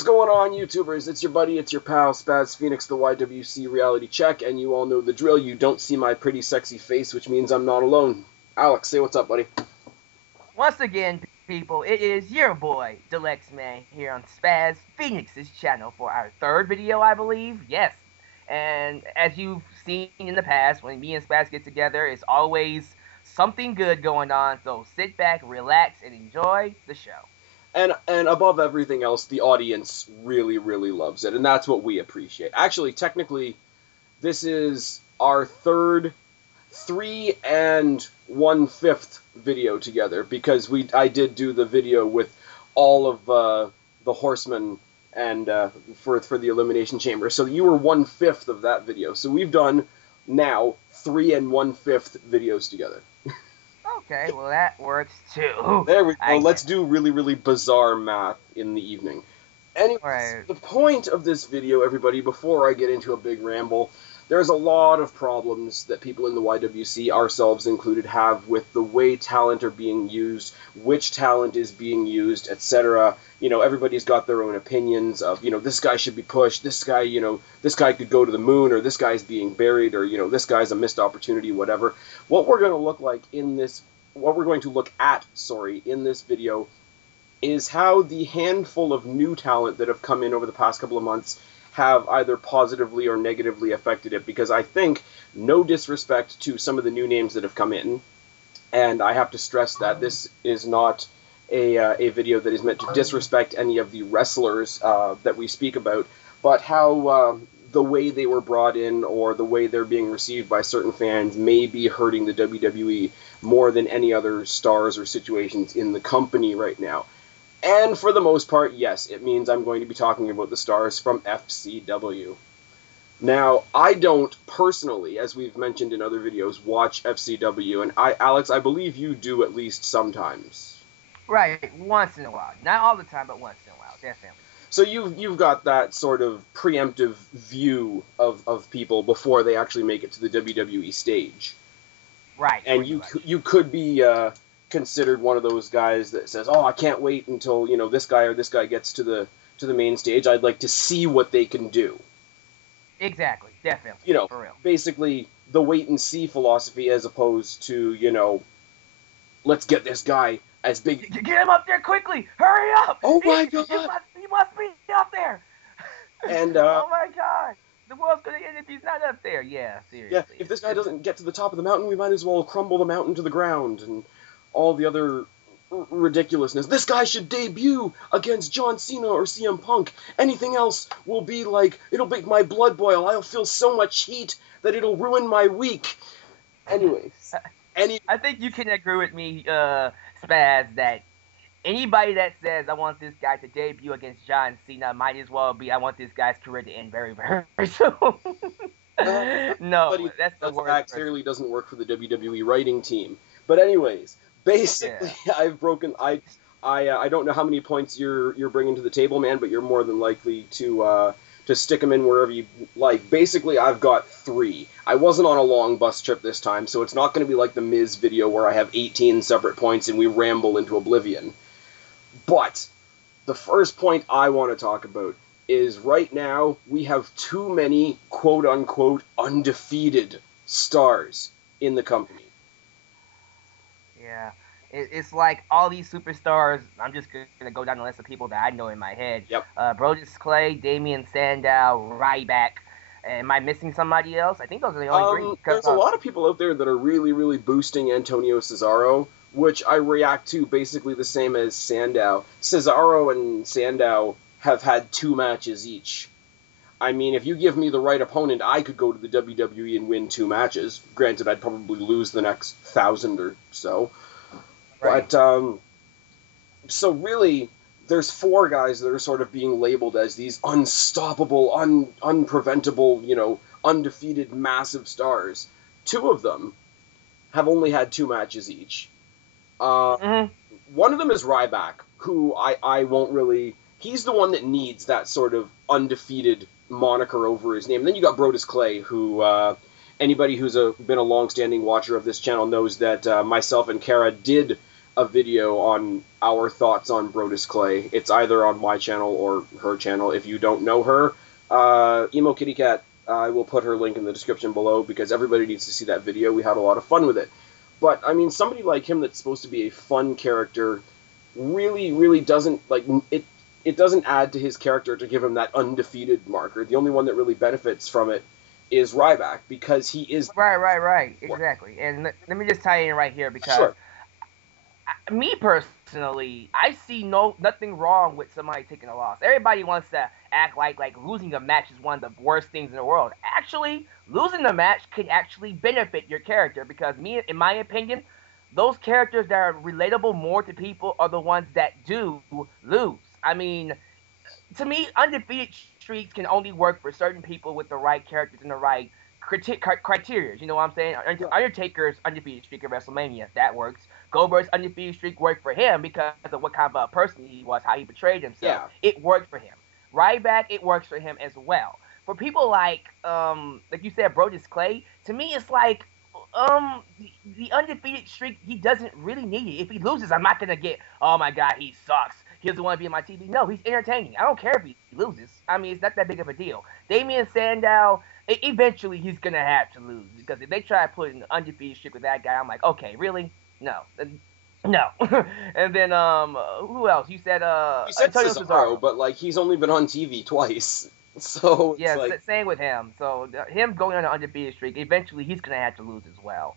What's going on, YouTubers? It's your buddy, it's your pal, SpazPhoenix, the YWC Reality Check, and you all know the drill. You don't see my pretty sexy face, which means I'm not alone. Alex, say what's up, buddy. Once again, people, it is your boy, Dalyxman, here on SpazPhoenix's channel for our third video, I believe. Yes. And as you've seen in the past, when me and Spaz get together, it's always something good going on. So sit back, relax, and enjoy the show. And above everything else, the audience really, really loves it, and that's what we appreciate. Actually, technically, this is our third 3 1/5 video together, because I did do the video with all of the horsemen and for the Elimination Chamber. So you were 1/5 of that video. So we've done now 3 1/5 videos together. Okay, well that works too. There we go. Let's do really, really bizarre math in the evening. Anyways, right. The point of this video, everybody, before I get into a big ramble, there's a lot of problems that people in the YWC, ourselves included, have with the way talent are being used, which talent is being used, etc. You know, everybody's got their own opinions of, you know, this guy should be pushed, this guy, you know, this guy could go to the moon, or this guy's being buried, or, you know, this guy's a missed opportunity, whatever. What we're going to look at in this video is how the handful of new talent that have come in over the past couple of months have either positively or negatively affected it, because I think, no disrespect to some of the new names that have come in, and I have to stress that this is not a video that is meant to disrespect any of the wrestlers that we speak about, but how the way they were brought in or the way they're being received by certain fans may be hurting the WWE more than any other stars or situations in the company right now. And for the most part, yes, it means I'm going to be talking about the stars from FCW. Now, I don't personally, as we've mentioned in other videos, watch FCW, and Alex, I believe you do at least sometimes. Right, once in a while. Not all the time, but once in a while, definitely. So you've got that sort of preemptive view of people before they actually make it to the WWE stage. Right. And you could be considered one of those guys that says, "Oh, I can't wait until, you know, this guy or this guy gets to the main stage. I'd like to see what they can do." Exactly, definitely. You know, for real. Basically the wait and see philosophy, as opposed to, you know, let's get this guy as big. Get him up there quickly! Hurry up! Oh my God! He must be up there. And oh my God! The world's gonna end if he's not up there. Yeah, seriously. Yeah, if this guy doesn't get to the top of the mountain, we might as well crumble the mountain to the ground, and all the other ridiculousness. This guy should debut against John Cena or CM Punk. Anything else will be like, it'll make my blood boil. I'll feel so much heat that it'll ruin my week. Anyways. I think you can agree with me, Spaz, that anybody that says, I want this guy to debut against John Cena, might as well be, I want this guy's career to end very, very soon. No, that's the worst. That clearly doesn't work for the WWE writing team. But anyways, basically, yeah. I don't know how many points you're bringing to the table, man, but you're more than likely to stick them in wherever you like. Basically, I've got 3. I wasn't on a long bus trip this time, so it's not going to be like the Miz video where I have 18 separate points and we ramble into oblivion. But the first point I want to talk about is right now we have too many quote-unquote undefeated stars in the company. Yeah, it's like all these superstars. I'm just going to go down the list of people that I know in my head. Yep. Brodus Clay, Damien Sandow, Ryback. Am I missing somebody else? I think those are the only 3. There's a lot of people out there that are really, really boosting Antonio Cesaro, which I react to basically the same as Sandow. Cesaro and Sandow have had 2 matches each. I mean, if you give me the right opponent, I could go to the WWE and win 2 matches. Granted, I'd probably lose the next 1,000 or so. Right. But, so really, there's 4 guys that are sort of being labeled as these unstoppable, unpreventable, you know, undefeated, massive stars. 2 of them have only had 2 matches each. One of them is Ryback, who I won't really... He's the one that needs that sort of undefeated moniker over his name. And then you got Brodus Clay, who anybody who's been a long-standing watcher of this channel knows that myself and Kara did a video on our thoughts on Brodus Clay. It's either on my channel or her channel. If you don't know her, Emo Kitty Cat, I will put her link in the description below because everybody needs to see that video. We had a lot of fun with it. But, I mean, somebody like him that's supposed to be a fun character really, really doesn't, like, it doesn't add to his character to give him that undefeated marker. The only one that really benefits from it is Ryback, because he is... Right, exactly. And let me just tie in right here, because Sure. Me personally, I see nothing wrong with somebody taking a loss. Everybody wants to act like losing a match is one of the worst things in the world. Actually, losing the match could actually benefit your character, because in my opinion, those characters that are relatable more to people are the ones that do lose. I mean, to me, undefeated streaks can only work for certain people with the right characters and the right criteria. You know what I'm saying? Undertaker's undefeated streak at WrestleMania, that works. Goldberg's undefeated streak worked for him because of what kind of a person he was, how he portrayed himself. Yeah. It worked for him. Ryback, it works for him as well. For people like you said, Brodus Clay, to me it's like, the undefeated streak, he doesn't really need it. If he loses, I'm not gonna get, oh my god, he sucks, he doesn't want to be on my TV. No, he's entertaining. I don't care if he loses. I mean, it's not that big of a deal. Damien Sandow, eventually he's gonna have to lose, because if they try to put an undefeated streak with that guy, I'm like, okay, really? No. And then who else? You said Cesaro, but like he's only been on TV twice. So yeah, like... same with him. So him going on an undefeated streak, eventually he's gonna have to lose as well.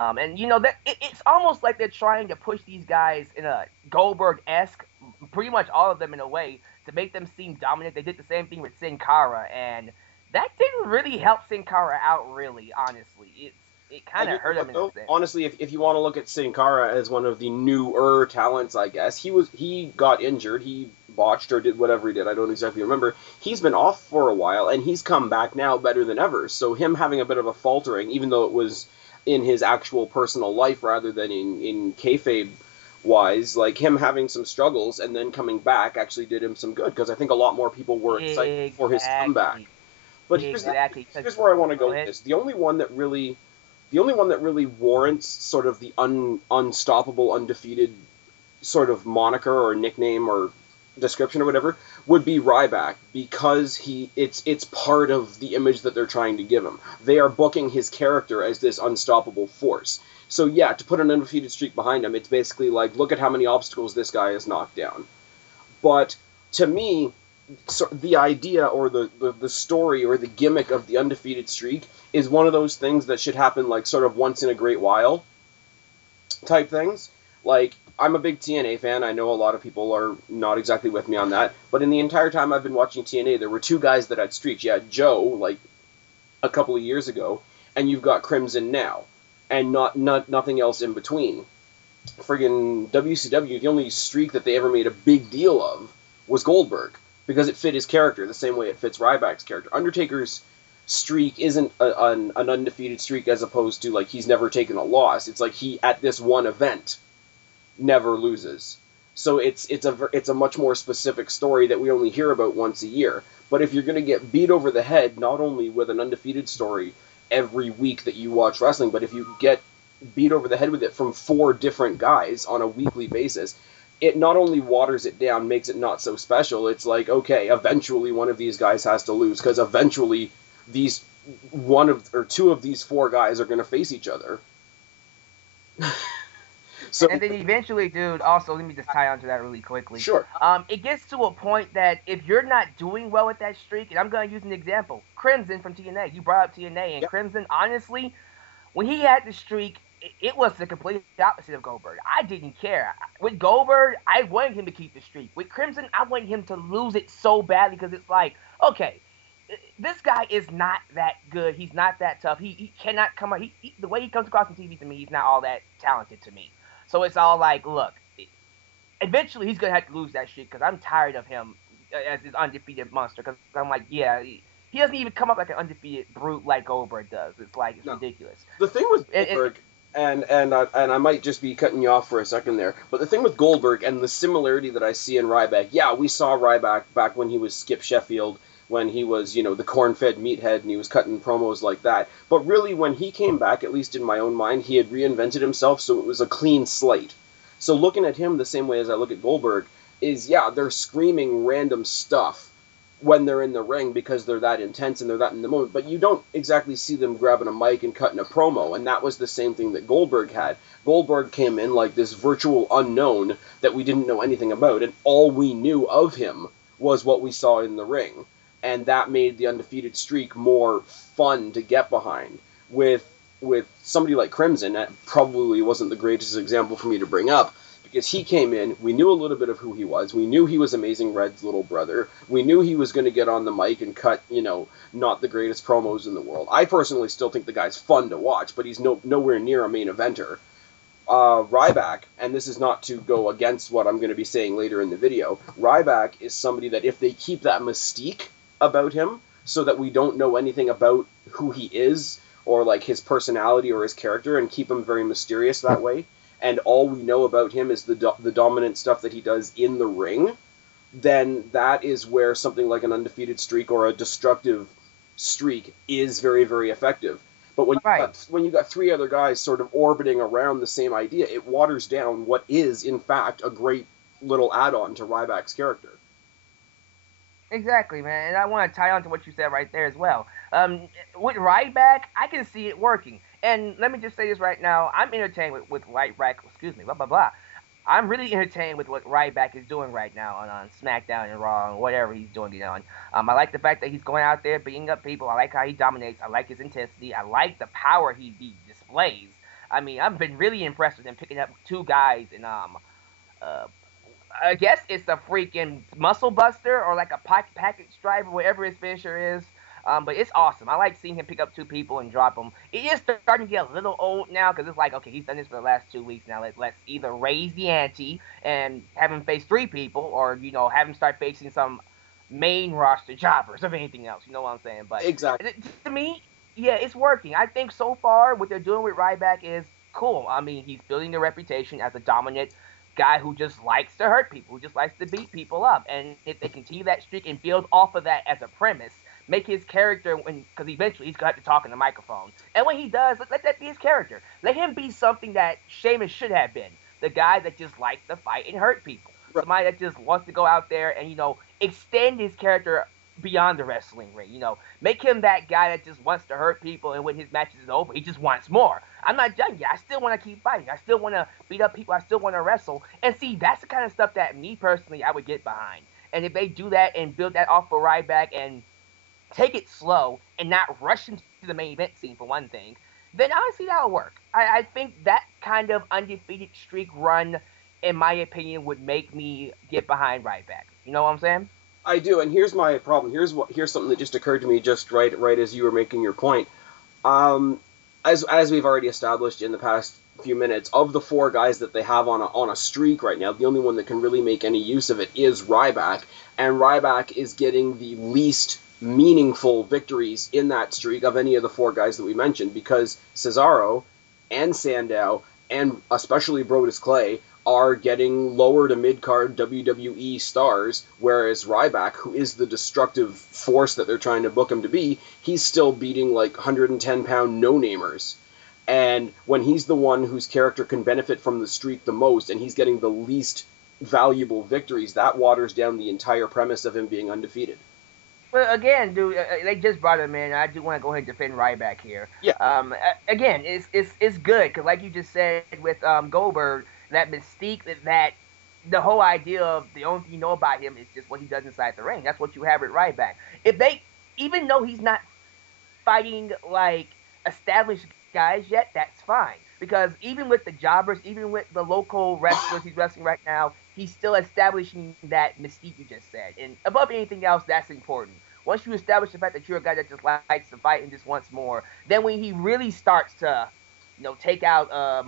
And you know that it's almost like they're trying to push these guys in a Goldberg-esque, pretty much all of them in a way, to make them seem dominant. They did the same thing with Sin Cara, and that didn't really help Sin Cara out, really. Honestly, it kind of hurt him in a sense. Honestly, if you want to look at Sin Cara as one of the newer talents, I guess he got injured. He botched or did whatever he did. I don't exactly remember. He's been off for a while, and he's come back now better than ever. So him having a bit of a faltering, even though it was in his actual personal life rather than in kayfabe wise, like him having some struggles and then coming back actually did him some good, because I think a lot more people were excited for his comeback. But here's where I want to go with this. The only one that really warrants sort of the unstoppable, undefeated sort of moniker or nickname or description or whatever would be Ryback, because it's part of the image that they're trying to give him. They are booking his character as this unstoppable force. So yeah, to put an undefeated streak behind him, it's basically like, look at how many obstacles this guy has knocked down. But to me, so the idea or the story or the gimmick of the undefeated streak is one of those things that should happen like sort of once in a great while type things. Like, I'm a big TNA fan. I know a lot of people are not exactly with me on that. But in the entire time I've been watching TNA, there were two guys that had streaks. You had Joe, like, a couple of years ago, and you've got Crimson now. And nothing else in between. Friggin' WCW, the only streak that they ever made a big deal of was Goldberg, because it fit his character the same way it fits Ryback's character. Undertaker's streak isn't an undefeated streak as opposed to, like, he's never taken a loss. It's like he, at this one event, never loses. So it's a much more specific story that we only hear about once a year. But if you're going to get beat over the head, not only with an undefeated story every week that you watch wrestling, but if you get beat over the head with it from 4 different guys on a weekly basis, it not only waters it down, makes it not so special. It's like, okay, eventually one of these guys has to lose, because eventually two of these 4 guys are going to face each other. So, and then eventually, dude, also, let me just tie onto that really quickly. Sure. It gets to a point that if you're not doing well with that streak, and I'm going to use an example, Crimson from TNA. You brought up TNA, and yep. Crimson, honestly, when he had the streak, it was the complete opposite of Goldberg. I didn't care. With Goldberg, I wanted him to keep the streak. With Crimson, I wanted him to lose it so badly, because it's like, okay, this guy is not that good. He's not that tough. He cannot come out. The way he comes across on TV to me, he's not all that talented to me. So it's all like, look, eventually he's going to have to lose that streak, because I'm tired of him as this undefeated monster. Because I'm like, yeah, he doesn't even come up like an undefeated brute like Goldberg does. It's like, it's ridiculous. The thing with Goldberg, and I might just be cutting you off for a second there, but the thing with Goldberg and the similarity that I see in Ryback, yeah, we saw Ryback back when he was Skip Sheffield, when he was, the corn-fed meathead, and he was cutting promos like that. But really, when he came back, at least in my own mind, he had reinvented himself, so it was a clean slate. So looking at him the same way as I look at Goldberg is, yeah, they're screaming random stuff when they're in the ring because they're that intense and they're that in the moment, but you don't exactly see them grabbing a mic and cutting a promo, and that was the same thing that Goldberg had. Goldberg came in like this virtual unknown that we didn't know anything about, and all we knew of him was what we saw in the ring, and that made the undefeated streak more fun to get behind. With somebody like Crimson, that probably wasn't the greatest example for me to bring up, because he came in, we knew a little bit of who he was, we knew he was Amazing Red's little brother, we knew he was going to get on the mic and cut, not the greatest promos in the world. I personally still think the guy's fun to watch, but he's nowhere near a main eventer. Ryback, and this is not to go against what I'm going to be saying later in the video, Ryback is somebody that if they keep that mystique about him, so that we don't know anything about who he is, or like his personality or his character, and keep him very mysterious that way, and all we know about him is the dominant stuff that he does in the ring, then that is where something like an undefeated streak or a destructive streak is very, very effective. But when you got three other guys sort of orbiting around the same idea, it waters down what is, in fact, a great little add-on to Ryback's character. Exactly, man, and I want to tie on to what you said right there as well. With Ryback, I can see it working. And let me just say this right now, I'm entertained with Ryback, blah, blah, blah. I'm really entertained with what Ryback is doing right now on SmackDown and Raw and whatever he's doing it on. I like the fact that he's going out there beating up people. I like how he dominates. I like his intensity. I like the power he displays. I mean, I've been really impressed with him picking up two guys in I guess it's a freaking muscle buster or like a package driver, whatever his finisher is. But it's awesome. I like seeing him pick up two people and drop them. It is starting to get a little old now because it's like, okay, he's done this for the last 2 weeks now. Let's either raise the ante and have him face three people, or have him start facing some main roster jobbers of anything else. You know what I'm saying? But exactly, to me, yeah, it's working. I think so far what they're doing with Ryback is cool. I mean, he's building a reputation as a dominant guy who just likes to hurt people, who just likes to beat people up. And if they continue that streak and build off of that as a premise, make his character, because eventually he's going to have to talk in the microphone. And when he does, let that be his character. Let him be something that Sheamus should have been. The guy that just likes to fight and hurt people. Right. Somebody that just wants to go out there and, extend his character beyond the wrestling ring. Make him that guy that just wants to hurt people, and when his matches is over, he just wants more. I'm not done yet. I still want to keep fighting. I still want to beat up people. I still want to wrestle. And see, that's the kind of stuff that me personally I would get behind. And if they do that and build that off of Ryback and take it slow and not rush into the main event scene for one thing, then honestly that'll work. I think that kind of undefeated streak run, in my opinion, would make me get behind Ryback. You know what I'm saying? I do, and here's my problem. Here's something that just occurred to me just right as you were making your point. As we've already established in the past few minutes, of the four guys that they have on a streak right now, the only one that can really make any use of it is Ryback, and Ryback is getting the least meaningful victories in that streak of any of the four guys that we mentioned, because Cesaro and Sandow and especially Brodus Clay are getting lower to mid-card WWE stars, whereas Ryback, who is the destructive force that they're trying to book him to be, he's still beating like 110-pound no-namers. And when he's the one whose character can benefit from the streak the most, and he's getting the least valuable victories, that waters down the entire premise of him being undefeated. Well, again, dude, they just brought him in. I do want to go ahead and defend Ryback here. Yeah. Again, it's good because, like you just said with Goldberg, that mystique, that the whole idea of the only thing you know about him is just what he does inside the ring. That's what you have with Ryback. If they, even though he's not fighting like established guys yet, that's fine. Because even with the jobbers, even with the local wrestlers he's wrestling right now, he's still establishing that mystique you just said. And above anything else, that's important. Once you establish the fact that you're a guy that just likes to fight and just wants more, then when he really starts to, take out a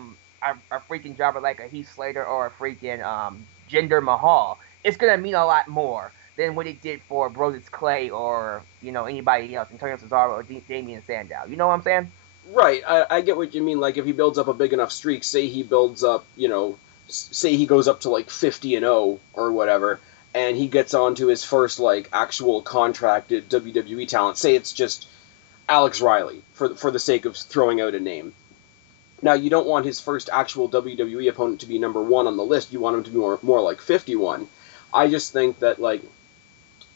freaking jobber like a Heath Slater or a freaking Jinder Mahal, it's going to mean a lot more than what it did for Brodus Clay or, anybody else, Antonio Cesaro or Damian Sandow. You know what I'm saying? Right. I get what you mean. Like, if he builds up a big enough streak, say he builds up, say he goes up to like 50-0 or whatever, and he gets onto his first like actual contracted WWE talent. Say it's just Alex Riley, for the sake of throwing out a name. Now, you don't want his first actual WWE opponent to be number 1 on the list. You want him to be more like 51. I just think that, like,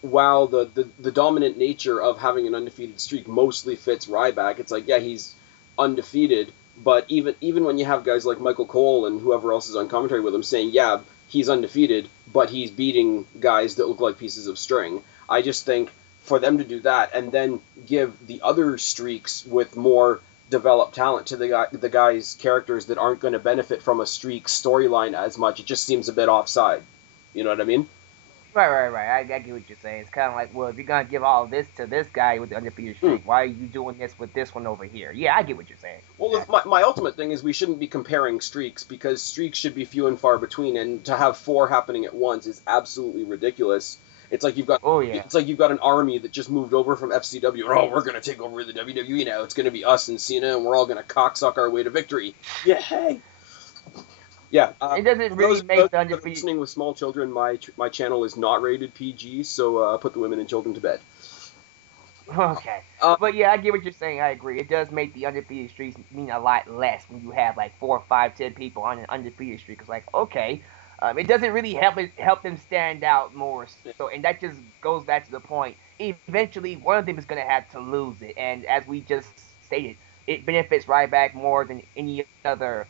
while the dominant nature of having an undefeated streak mostly fits Ryback, it's like, yeah, he's undefeated, but even when you have guys like Michael Cole and whoever else is on commentary with him saying, yeah, he's undefeated, but he's beating guys that look like pieces of string, I just think for them to do that and then give the other streaks with more developed talent to the guys' characters that aren't going to benefit from a streak storyline as much, it just seems a bit offside. You know what I mean? Right. I get what you're saying. It's kind of like, well, if you're gonna give all this to this guy with the undefeated streak, why are you doing this with this one over here? Yeah, I get what you're saying. Well, my ultimate thing is we shouldn't be comparing streaks because streaks should be few and far between, and to have 4 happening at once is absolutely ridiculous. It's like you've got it's like you've got an army that just moved over from FCW. Oh, we're gonna take over the WWE now. It's gonna be us and Cena, and we're all gonna cocksuck our way to victory. Yay! Yeah, it doesn't really make the undefeated. Listening with small children, my channel is not rated PG, so put the women and children to bed. Okay, but yeah, I get what you're saying. I agree. It does make the undefeated streaks mean a lot less when you have like 4, 5, 10 people on an undefeated streak. It's like, okay, it doesn't really help them stand out more. So, and that just goes back to the point. Eventually, one of them is going to have to lose it, and as we just stated, it benefits Ryback more than any other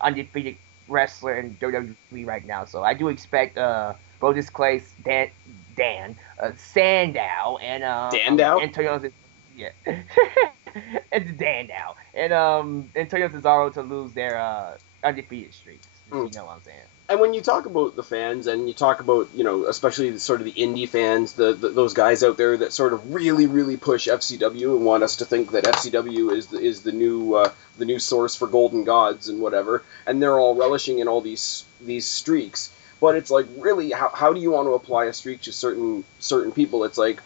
undefeated wrestler in WWE right now. So I do expect Brodus Clay, Sandow, and Dandow? Antonio, yeah, it's Dandow, and Antonio Cesaro to lose their undefeated streaks. You know what I'm saying? And when you talk about the fans, and you talk about, you know, especially sort of the indie fans, those guys out there that sort of really, really push FCW and want us to think that FCW is the new source for golden gods and whatever, and they're all relishing in all these streaks. But it's like, really, how do you want to apply a streak to certain people? It's like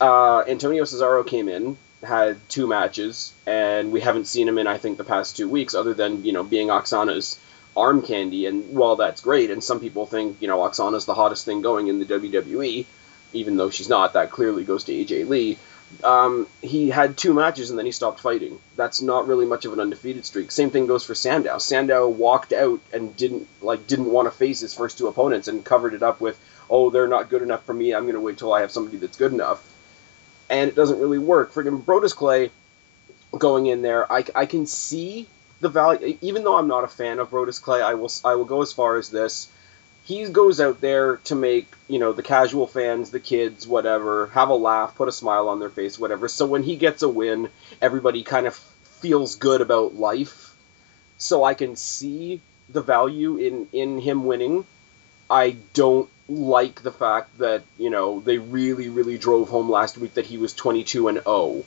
Antonio Cesaro came in, had 2 matches, and we haven't seen him in, I think, the past 2 weeks, other than, you know, being Oksana's arm candy, and while that's great, and some people think, you know, Oksana's the hottest thing going in the WWE, even though she's not, that clearly goes to AJ Lee. He had 2 matches and then he stopped fighting. That's not really much of an undefeated streak. Same thing goes for Sandow. Sandow walked out and didn't want to face his first 2 opponents and covered it up with, oh, they're not good enough for me, I'm going to wait till I have somebody that's good enough. And it doesn't really work. Friggin' Brodus Clay going in there, I can see the value, even though I'm not a fan of Brodus Clay, I will go as far as this. He goes out there to make, you know, the casual fans, the kids, whatever, have a laugh, put a smile on their face, whatever. So when he gets a win, everybody kind of feels good about life. So I can see the value in him winning. I don't like the fact that, you know, they really, really drove home last week that he was 22-0.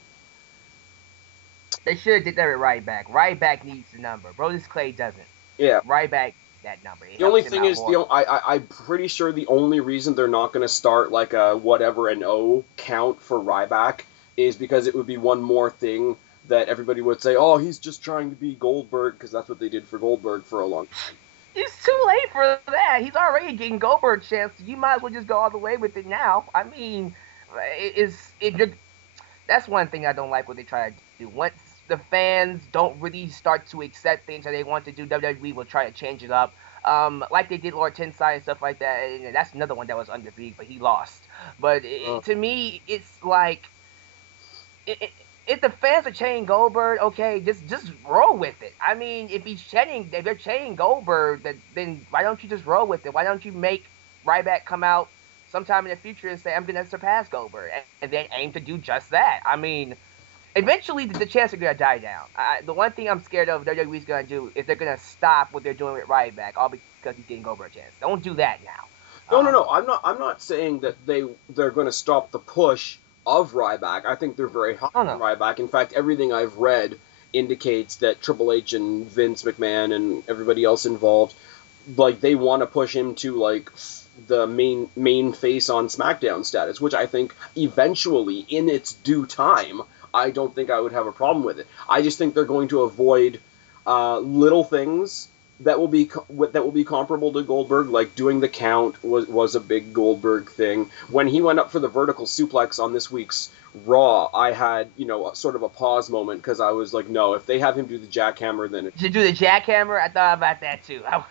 They should have did that with Ryback. Ryback needs the number. Brodus Clay doesn't. Yeah. Ryback that number. The only thing is, I'm pretty sure the only reason they're not going to start like a whatever an O count for Ryback is because it would be one more thing that everybody would say, oh, he's just trying to be Goldberg, because that's what they did for Goldberg for a long time. It's too late for that. He's already getting Goldberg chance. You might as well just go all the way with it now. I mean, that's one thing I don't like what they try to do. Once the fans don't really start to accept things that they want to do, WWE will try to change it up. Like they did Lord Tensai and stuff like that. And that's another one that was undefeated, but he lost. But to me, it's like, if the fans are chanting Goldberg, okay, just roll with it. I mean, if they're chanting Goldberg, then why don't you just roll with it? Why don't you make Ryback come out sometime in the future and say, I'm going to surpass Goldberg, and then aim to do just that? I mean, eventually the chance are going to die down. The one thing I'm scared of WWE's going to do is they're going to stop what they're doing with Ryback, all because he's getting Goldberg a chance. Don't do that now. No. I'm not saying that they're going to stop the push of Ryback. I think they're very hot on Ryback. In fact, everything I've read indicates that Triple H and Vince McMahon and everybody else involved, like, they want to push him to, like, the main face on SmackDown status, which I think eventually, in its due time, I don't think I would have a problem with it. I just think they're going to avoid little things that will be comparable to Goldberg. Like doing the count was a big Goldberg thing. When he went up for the vertical suplex on this week's Raw, I had sort of a pause moment because I was like, no, if they have him do the jackhammer, then to do the jackhammer, I thought about that too. I was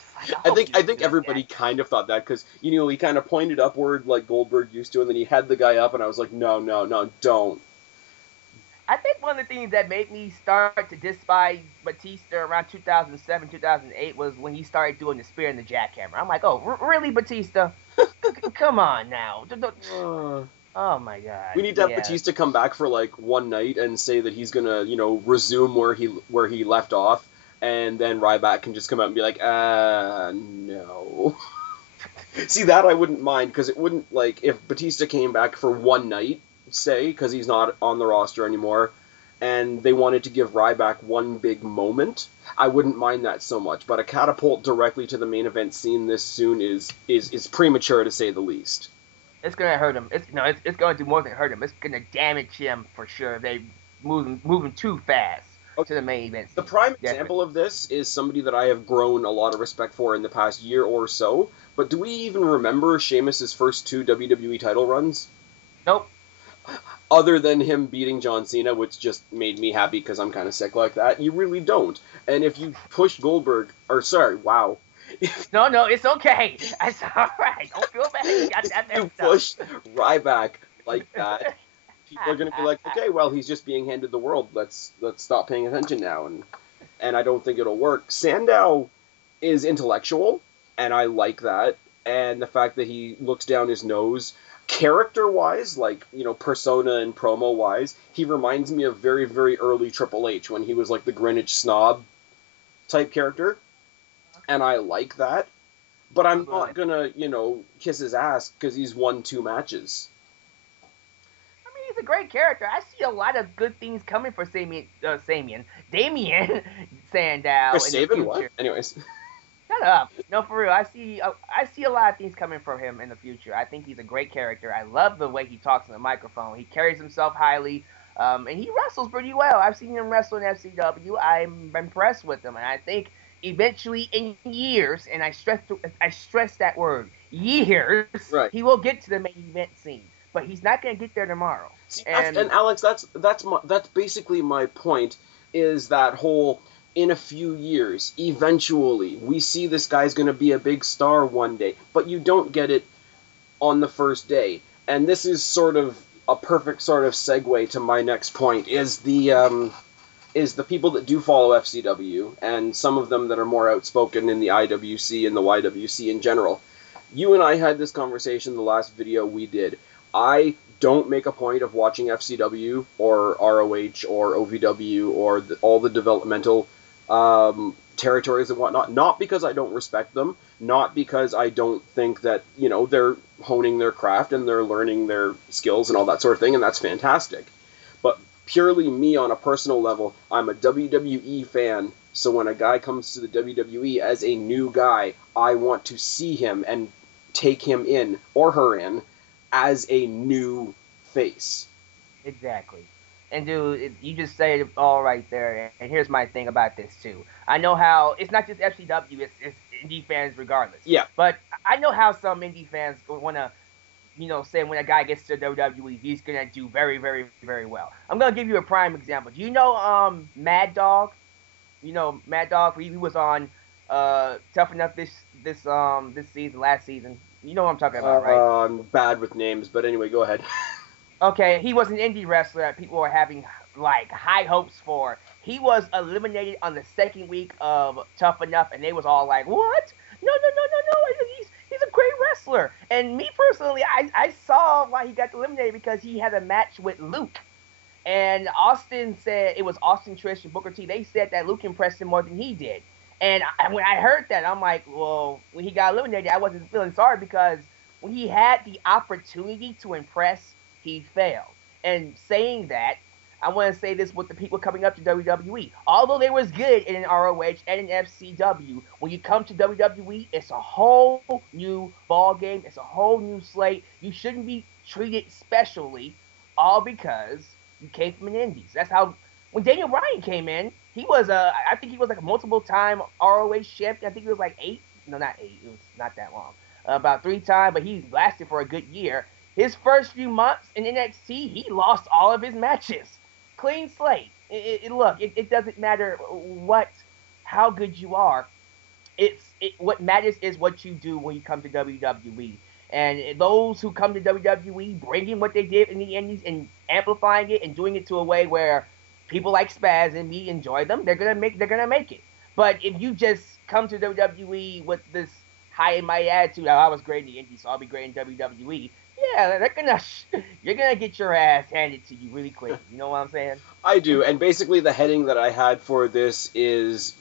like, I think everybody kind of thought that because he kind of pointed upward like Goldberg used to, and then he had the guy up, and I was like, no, don't. I think one of the things that made me start to despise Batista around 2007, 2008 was when he started doing the spear and the jackhammer. I'm like, oh, really, Batista? Come on now. Oh my God. We need to have Batista come back for like one night and say that he's gonna, resume where he left off, and then Ryback can just come out and be like, no. See, that I wouldn't mind, because it wouldn't, like, if Batista came back for one night, say, because he's not on the roster anymore, and they wanted to give Ryback one big moment, I wouldn't mind that so much. But a catapult directly to the main event scene this soon is premature, to say the least. It's gonna hurt him. It's gonna do more than hurt him. It's gonna damage him for sure. They moving too fast to the main event scene. The prime example of this is somebody that I have grown a lot of respect for in the past year or so. But do we even remember Sheamus's first 2 WWE title runs? Nope. Other than him beating John Cena, which just made me happy because I'm kind of sick like that, you really don't. And if you push Goldberg, wow. No, it's okay. It's all right. Don't feel bad. You got that you push Ryback like that, people are going to be like, okay, well, he's just being handed the world. Let's stop paying attention now. And I don't think it'll work. Sandow is intellectual, and I like that. And the fact that he looks down his nose, character-wise, like, persona and promo-wise, he reminds me of very, very early Triple H when he was like the Greenwich snob type character. And I like that. But I'm not gonna, kiss his ass because he's won 2 matches. I mean, he's a great character. I see a lot of good things coming for Damien Sandow. Sabin, what? Anyways. Shut up. No, for real. I see a lot of things coming from him in the future. I think he's a great character. I love the way he talks on the microphone. He carries himself highly, and he wrestles pretty well. I've seen him wrestle in FCW. I'm impressed with him, and I think eventually in years, and I stress that word, years, right, he will get to the main event scene. But he's not going to get there tomorrow. See, and Alex, that's basically my point, is that whole, in a few years, eventually, we see this guy's going to be a big star one day, but you don't get it on the first day. And this is sort of a perfect sort of segue to my next point, is the people that do follow FCW, and some of them that are more outspoken in the IWC and the YWC in general. You and I had this conversation in the last video we did. I don't make a point of watching FCW or ROH or OVW or all the developmental territories and whatnot, not because I don't respect them, not because I don't think that, they're honing their craft and they're learning their skills and all that sort of thing, and that's fantastic. But purely me on a personal level, I'm a WWE fan, so when a guy comes to the WWE as a new guy, I want to see him and take him in, or her in, as a new face. Exactly. And dude, you just said it all right there. And here's my thing about this too. I know how it's not just FCW; it's indie fans regardless. Yeah. But I know how some indie fans want to, say when a guy gets to WWE, he's gonna do very, very, very well. I'm gonna give you a prime example. Do you know Mad Dog? Mad Dog. He was on Tough Enough this season, last season. You know what I'm talking about, right? I'm bad with names, but anyway, go ahead. Okay, he was an indie wrestler that people were having, high hopes for. He was eliminated on the second week of Tough Enough, and they was all like, what? No, he's a great wrestler. And me personally, I saw why he got eliminated, because he had a match with Luke. And Austin said, it was Austin, Trish, and Booker T, they said that Luke impressed him more than he did. And when I heard that, I'm like, well, when he got eliminated, I wasn't feeling sorry, because when he had the opportunity to impress, he failed. And saying that, I want to say this with the people coming up to WWE. Although they was good in an ROH and an FCW, when you come to WWE, it's a whole new ball game. It's a whole new slate. You shouldn't be treated specially, all because you came from an indies. That's how, when Daniel Bryan came in, He was I think he was like a multiple time ROH champion. I think he was like 8. No, not 8. It was not that long. About 3 times, but he lasted for a good year. His first few months in NXT, he lost all of his matches. Clean slate. Look, it doesn't matter how good you are. What matters is what you do when you come to WWE. And those who come to WWE, bringing what they did in the Indies and amplifying it and doing it to a way where people like Spaz and me enjoy them, they're gonna make it. But if you just come to WWE with this high and mighty attitude, oh, I was great in the Indies, so I'll be great in WWE. Yeah, you're gonna get your ass handed to you really quick. You know what I'm saying? I do, and basically the heading that I had for this is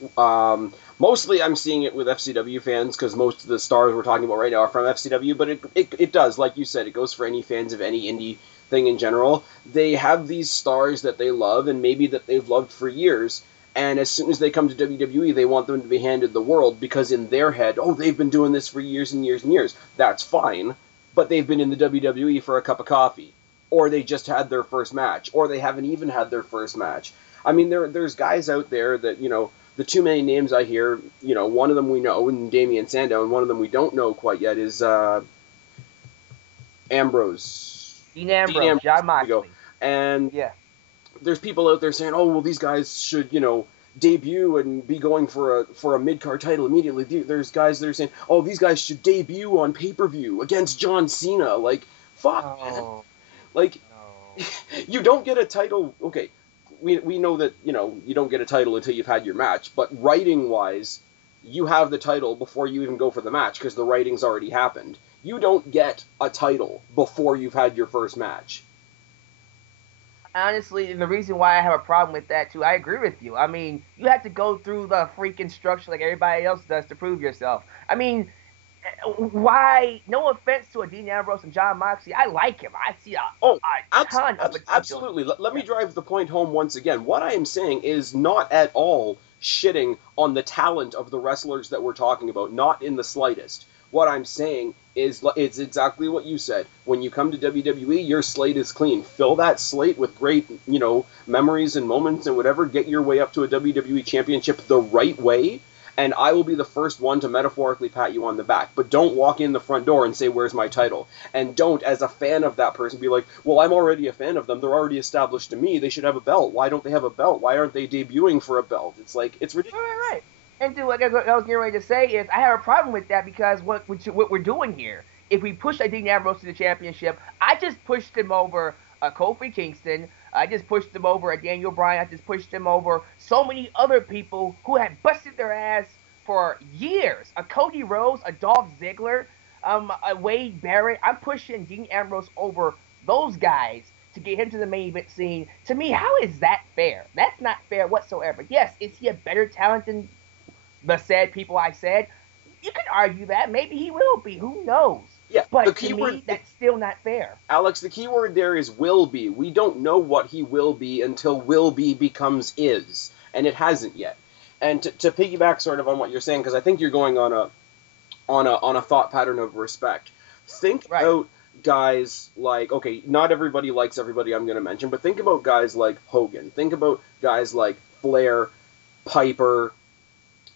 mostly I'm seeing it with FCW fans because most of the stars we're talking about right now are from FCW, but it does, like you said, it goes for any fans of any indie thing in general. They have these stars that they love and maybe that they've loved for years, and as soon as they come to WWE, they want them to be handed the world because in their head, oh, they've been doing this for years and years and years. That's fine, but they've been in the WWE for a cup of coffee. Or they just had their first match, or they haven't even had their first match. I mean, there's guys out there that, the too many names I hear, one of them we know, and Damian Sandow, and one of them we don't know quite yet is Ambrose. Dean Ambrose, John Moxley. And yeah, there's people out there saying, oh, well, these guys should, debut and be going for a mid-card title immediately. There's guys that are saying, oh, these guys should debut on pay-per-view against John Cena. Like, fuck, man. Like, no. You don't get a title. Okay, we know that, you don't get a title until you've had your match. But writing-wise, you have the title before you even go for the match because the writing's already happened. You don't get a title before you've had your first match. Honestly, and the reason why I have a problem with that, too, I agree with you. I mean, you have to go through the freaking structure like everybody else does to prove yourself. I mean, why? No offense to a Dean Ambrose and John Moxley. I like him. I see a ton of potential. Absolutely. Let me drive the point home once again. What I am saying is not at all shitting on the talent of the wrestlers that we're talking about, not in the slightest. What I'm saying is it's exactly what you said. When you come to WWE, your slate is clean. Fill that slate with great, memories and moments and whatever. Get your way up to a WWE championship the right way, and I will be the first one to metaphorically pat you on the back. But don't walk in the front door and say, where's my title? And don't, as a fan of that person, be like, well, I'm already a fan of them. They're already established to me. They should have a belt. Why don't they have a belt? Why aren't they debuting for a belt? It's like, it's ridiculous. Right. And dude, what I was getting ready to say is I have a problem with that because what we're doing here, if we push a Dean Ambrose to the championship, I just pushed him over Kofi Kingston. I just pushed him over Daniel Bryan. I just pushed him over so many other people who had busted their ass for years. A Cody Rhodes, a Dolph Ziggler, a Wade Barrett. I'm pushing Dean Ambrose over those guys to get him to the main event scene. To me, how is that fair? That's not fair whatsoever. Yes, is he a better talent than the said people I said? You can argue that. Maybe he will be. Who knows? Yeah, but to me, that's still not fair. Alex, the key word there is will be. We don't know what he will be until will be becomes is, and it hasn't yet. And to piggyback sort of on what you're saying, because I think you're going on a thought pattern of respect. Think about guys like, okay, not everybody likes everybody I'm going to mention, but think about guys like Hogan. Think about guys like Flair, Piper,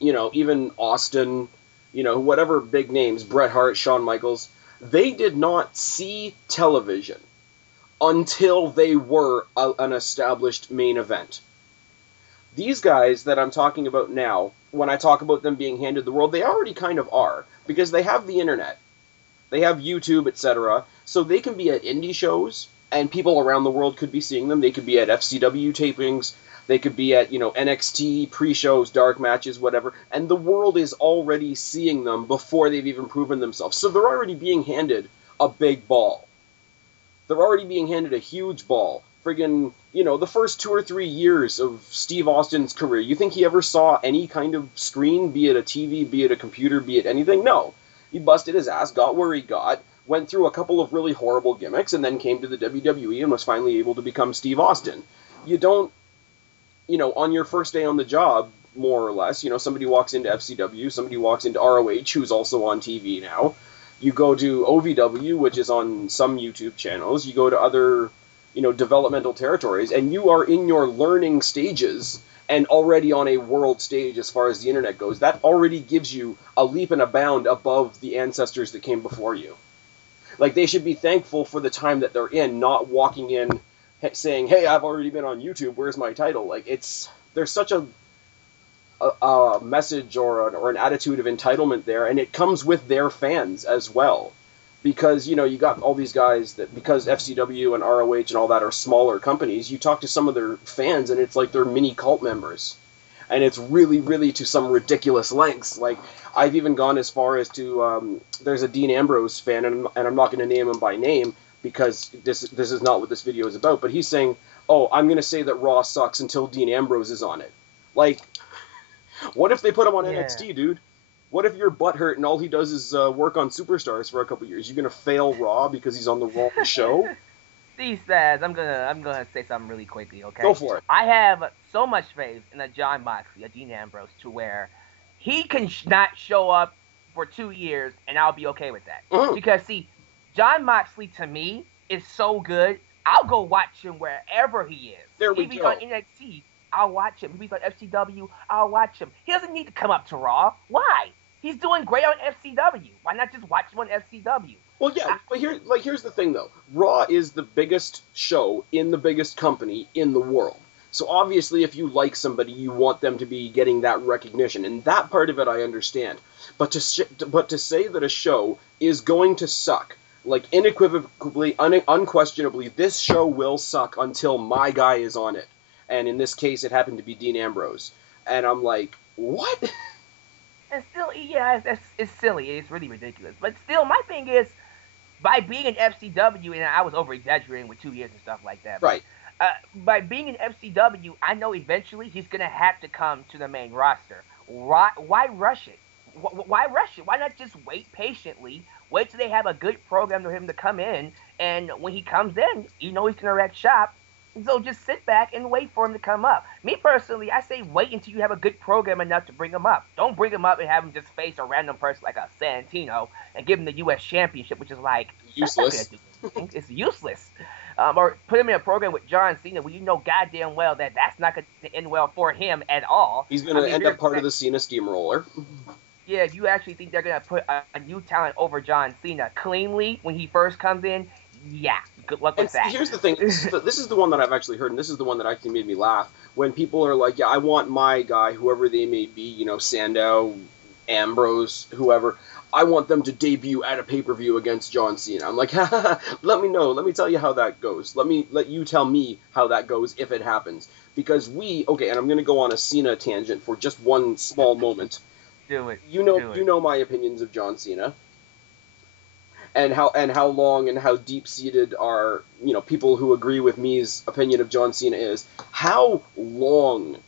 even Austin, whatever big names, Bret Hart, Shawn Michaels. They did not see television until they were an established main event. These guys that I'm talking about now, when I talk about them being handed the world, they already kind of are, because they have the internet. They have YouTube, etc. So they can be at indie shows, and people around the world could be seeing them. They could be at FCW tapings. They could be at, NXT pre-shows, dark matches, whatever, and the world is already seeing them before they've even proven themselves. So they're already being handed a big ball. They're already being handed a huge ball. Friggin', the first 2 or 3 years of Steve Austin's career, you think he ever saw any kind of screen, be it a TV, be it a computer, be it anything? No. He busted his ass, got where he got, went through a couple of really horrible gimmicks, and then came to the WWE and was finally able to become Steve Austin. You don't, on your first day on the job, more or less, somebody walks into FCW, somebody walks into ROH, who's also on TV now. You go to OVW, which is on some YouTube channels. You go to other, developmental territories, and you are in your learning stages and already on a world stage as far as the internet goes, that already gives you a leap and a bound above the ancestors that came before you. Like, they should be thankful for the time that they're in, not walking in saying, hey, I've already been on YouTube, where's my title? Like, there's such a message or an attitude of entitlement there, and it comes with their fans as well. Because, you got all these guys that, because FCW and ROH and all that are smaller companies, you talk to some of their fans and it's like they're mini cult members. And it's really, really to some ridiculous lengths. Like, I've even gone as far as to, there's a Dean Ambrose fan, and I'm not going to name him by name because this is not what this video is about, but he's saying, oh, I'm going to say that Raw sucks until Dean Ambrose is on it. Like, what if they put him on NXT, dude? What if you're butthurt and all he does is work on Superstars for a couple years? You're gonna fail Raw because he's on the wrong show? See, Spaz, I'm gonna say something really quickly, okay? Go for it. I have so much faith in a Jon Moxley, a Dean Ambrose, to where he can not show up for 2 years and I'll be okay with that. Mm-hmm. Because see, Jon Moxley to me is so good. I'll go watch him wherever he is. There we If he's go. on NXT, I'll watch him. If he's on FCW, I'll watch him. He doesn't need to come up to Raw. Why? He's doing great on FCW. Why not just watch him on FCW? Well, yeah, but here's the thing, though. Raw is the biggest show in the biggest company in the world. So obviously, if you like somebody, you want them to be getting that recognition, and that part of it I understand. But to say that a show is going to suck, like unequivocally, unquestionably, this show will suck until my guy is on it. And in this case, it happened to be Dean Ambrose. And I'm like, what? And still, yeah, it's silly. It's really ridiculous. But still, my thing is, by being in FCW, and I was over-exaggerating with 2 years and stuff like that. Right. By being in FCW, I know eventually he's going to have to come to the main roster. Why rush it? Why rush it? Why not just wait patiently, wait till they have a good program for him to come in, and when he comes in, he's going to wreck shop. So just sit back and wait for him to come up. Me personally, I say wait until you have a good program enough to bring him up. Don't bring him up and have him just face a random person like a Santino and give him the U.S. Championship, which is like useless. It's useless. Or put him in a program with John Cena where you know goddamn well that that's not going to end well for him at all. He's going to end up part of the Cena steamroller. Yeah, if you actually think they're going to put a new talent over John Cena cleanly when he first comes in, yeah, good luck with that. Here's the thing. This is the one that I've actually heard, and this is the one that actually made me laugh. When people are like, yeah, I want my guy, whoever they may be, Sandow, Ambrose, whoever, I want them to debut at a pay-per-view against John Cena. I'm like, let me know. Let me tell you how that goes. Let you tell me how that goes if it happens. Because and I'm going to go on a Cena tangent for just one small moment. Do it. You know my opinions of John Cena. And how long and how deep-seated our, people who agree with me's opinion of John Cena is. How long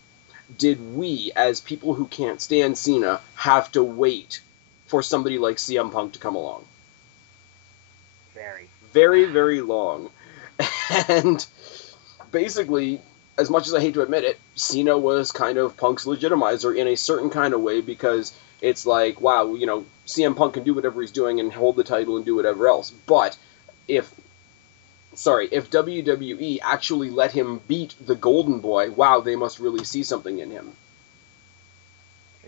did we, as people who can't stand Cena, have to wait for somebody like CM Punk to come along? Very. Very, very long. And basically, as much as I hate to admit it, Cena was kind of Punk's legitimizer in a certain kind of way, because it's like, wow, CM Punk can do whatever he's doing and hold the title and do whatever else. But if WWE actually let him beat the Golden Boy, wow, they must really see something in him.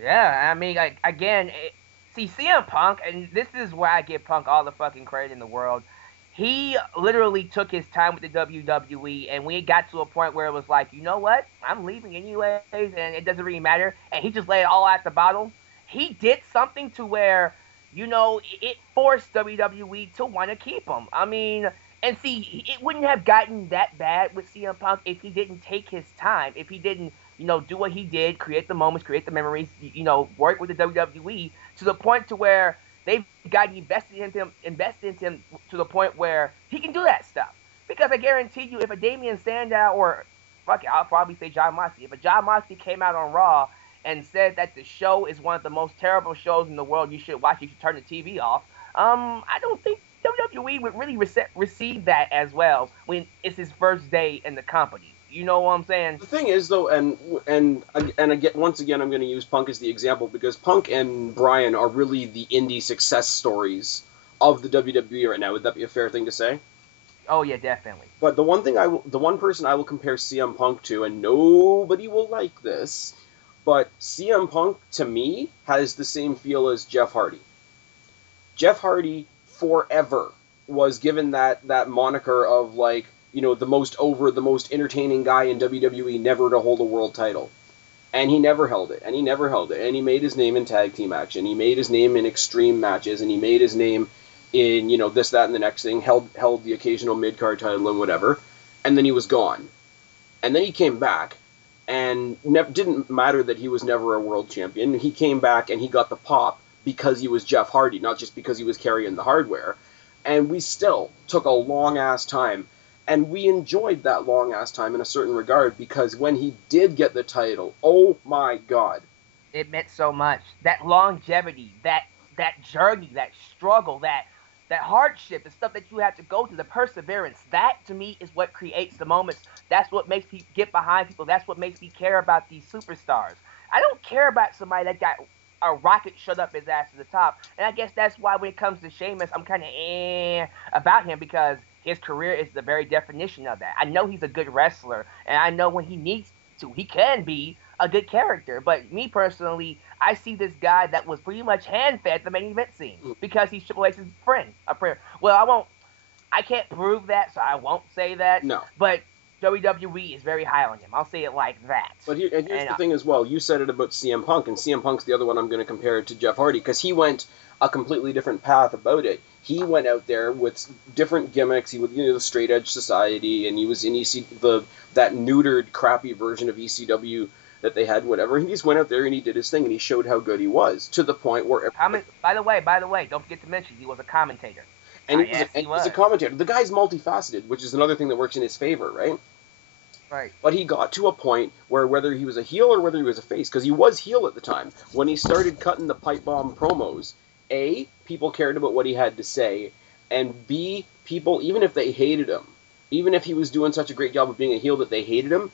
Yeah, I mean, see, CM Punk, and this is where I give Punk all the fucking credit in the world. He literally took his time with the WWE, and we got to a point where it was like, you know what? I'm leaving anyways, and it doesn't really matter. And he just laid it all out the bottle. He did something to where, it forced WWE to want to keep him. I mean, and see, it wouldn't have gotten that bad with CM Punk if he didn't take his time, if he didn't, do what he did, create the moments, create the memories, work with the WWE to the point to where they've gotten invested into him to the point where he can do that stuff. Because I guarantee you, if a Damian Sandow or, I'll probably say Jon Moxley, if a Jon Moxley came out on Raw and said that the show is one of the most terrible shows in the world, you should watch, you should turn the TV off, I don't think WWE would really receive that as well when it's his first day in the company. You know what I'm saying? The thing is, though, and again, once again, I'm going to use Punk as the example, because Punk and Bryan are really the indie success stories of the WWE right now. Would that be a fair thing to say? Oh yeah, definitely. But the one person I will compare CM Punk to, and nobody will like this, but CM Punk to me has the same feel as Jeff Hardy. Jeff Hardy forever was given that moniker of, like, the most over, the most entertaining guy in WWE never to hold a world title. And he never held it, and he never held it, and he made his name in tag team action, he made his name in extreme matches, and he made his name in, this, that, and the next thing, held the occasional mid-card title and whatever, and then he was gone. And then he came back, and didn't matter that he was never a world champion, he came back and he got the pop because he was Jeff Hardy, not just because he was carrying the hardware, and we still took a long-ass time. And we enjoyed that long-ass time in a certain regard, because when he did get the title, oh my God. It meant so much. That longevity, that journey, that struggle, that hardship, the stuff that you have to go through, the perseverance, that to me is what creates the moments. That's what makes people get behind people. That's what makes me care about these superstars. I don't care about somebody that got a rocket shut up his ass to the top. And I guess that's why when it comes to Sheamus, I'm kind of about him, because his career is the very definition of that. I know he's a good wrestler, and I know when he needs to, he can be a good character. But me personally, I see this guy that was pretty much hand-fed the main event scene because he's Triple H's friend. Well, I can't prove that, so I won't say that. No. But WWE is very high on him. I'll say it like that. But here's the thing as well. You said it about CM Punk, and CM Punk's the other one I'm going to compare it to Jeff Hardy, because he went a completely different path about it. He went out there with different gimmicks. He was, the straight edge society, and he was in that neutered, crappy version of ECW that they had, whatever. He just went out there and he did his thing, and he showed how good he was, to the point where... By the way, don't forget to mention, he was a commentator. And he was a commentator. The guy's multifaceted, which is another thing that works in his favor, right? Right. But he got to a point where, whether he was a heel or whether he was a face, because he was heel at the time, when he started cutting the pipe bomb promos, A, people cared about what he had to say, and B, people, even if they hated him, even if he was doing such a great job of being a heel that they hated him,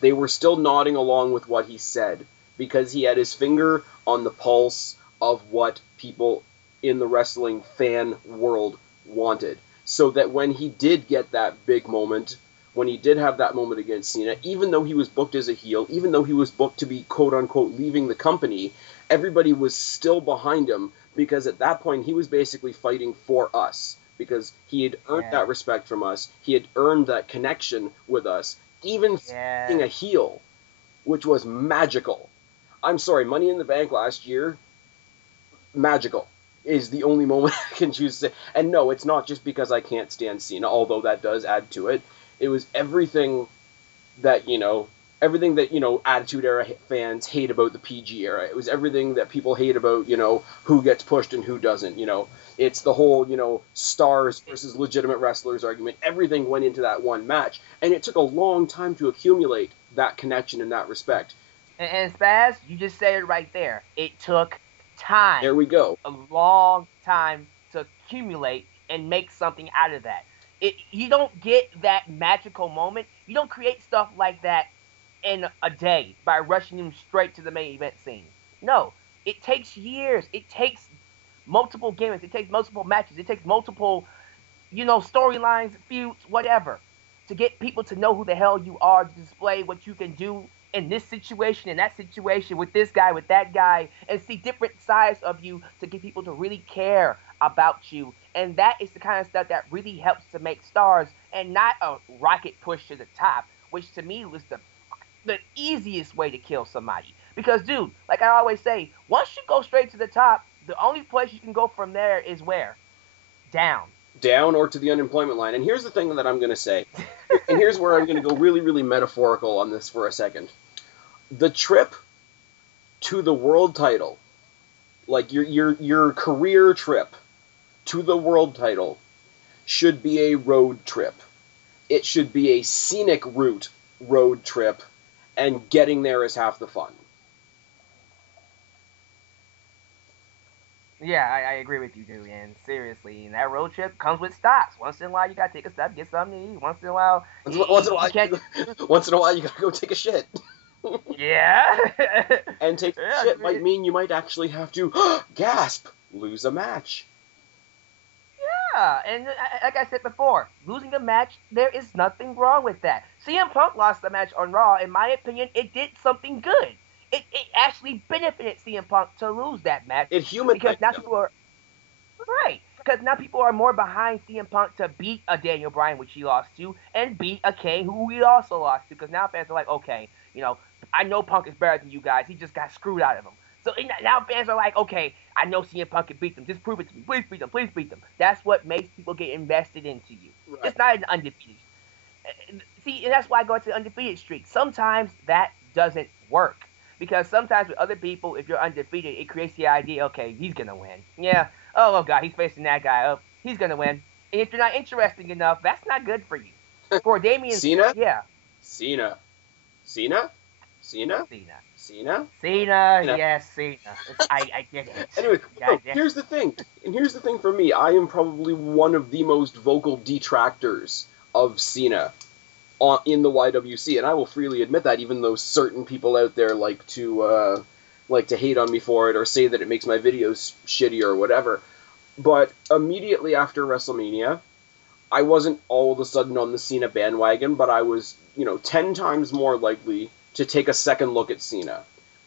they were still nodding along with what he said, because he had his finger on the pulse of what people in the wrestling fan world wanted. So that when he did get that big moment, when he did have that moment against Cena, even though he was booked as a heel, even though he was booked to be quote-unquote leaving the company, everybody was still behind him, because at that point he was basically fighting for us, because he had earned that respect from us, he had earned that connection with us, even being a heel, which was magical. I'm sorry, Money in the Bank last year, magical is the only moment I can choose to say. And no, it's not just because I can't stand Cena, although that does add to it. It was everything that, Attitude Era fans hate about the PG era. It was everything that people hate about, who gets pushed and who doesn't, It's the whole, stars versus legitimate wrestlers argument. Everything went into that one match. And it took a long time to accumulate that connection and that respect. And Spaz, you just said it right there. It took time. There we go. A long time to accumulate and make something out of that. You don't get that magical moment. You don't create stuff like that in a day by rushing him straight to the main event scene. No, it takes years. It takes multiple gimmicks. It takes multiple matches. It takes multiple, storylines, feuds, whatever, to get people to know who the hell you are, to display what you can do in this situation, in that situation, with this guy, with that guy, and see different sides of you to get people to really care about you. And that is the kind of stuff that really helps to make stars, and not a rocket push to the top, which to me was the easiest way to kill somebody. Because, dude, like I always say, once you go straight to the top, the only place you can go from there is where? Down. Down or to the unemployment line. And here's the thing that I'm going to say. And here's where I'm going to go really, really metaphorical on this for a second. The trip to the world title, like your career trip to the world title, should be a road trip. It should be a scenic route road trip, and getting there is half the fun. Yeah, I agree with you, dude. And seriously, and that road trip comes with stops. Once in a while, you gotta take a stop, get something to eat. Once in a while, once in a while, you gotta go take a shit. Yeah. And take a shit might mean you might actually have to gasp, lose a match. Yeah, and like I said before, losing a match, there is nothing wrong with that. CM Punk lost the match on Raw. In my opinion, it did something good. It actually benefited CM Punk to lose that match It because humanized now him. people are right. Because now people are more behind CM Punk to beat a Daniel Bryan, which he lost to, and beat a Kane, who he also lost to. Because now fans are like, okay, I know Punk is better than you guys. He just got screwed out of him. So now fans are like, okay, I know CM Punk can beat them. Just prove it to me. Please beat them. Please beat them. That's what makes people get invested into you. Right. It's not an undefeated. See, and that's why I go to the undefeated streak. Sometimes that doesn't work. Because sometimes with other people, if you're undefeated, it creates the idea, okay, he's going to win. Yeah. Oh, God, he's facing that guy. Oh, he's going to win. And if you're not interesting enough, that's not good for you. For Damian, Cena? yeah. Cena? Cena. Cena? Yes, Cena. I get it. Anyway, no, here's the thing. And here's the thing for me. I am probably one of the most vocal detractors of Cena in the YWC, and I will freely admit that, even though certain people out there like to hate on me for it or say that it makes my videos shitty or whatever. But immediately after WrestleMania, I wasn't all of a sudden on the Cena bandwagon, but I was, 10 times more likely to take a second look at Cena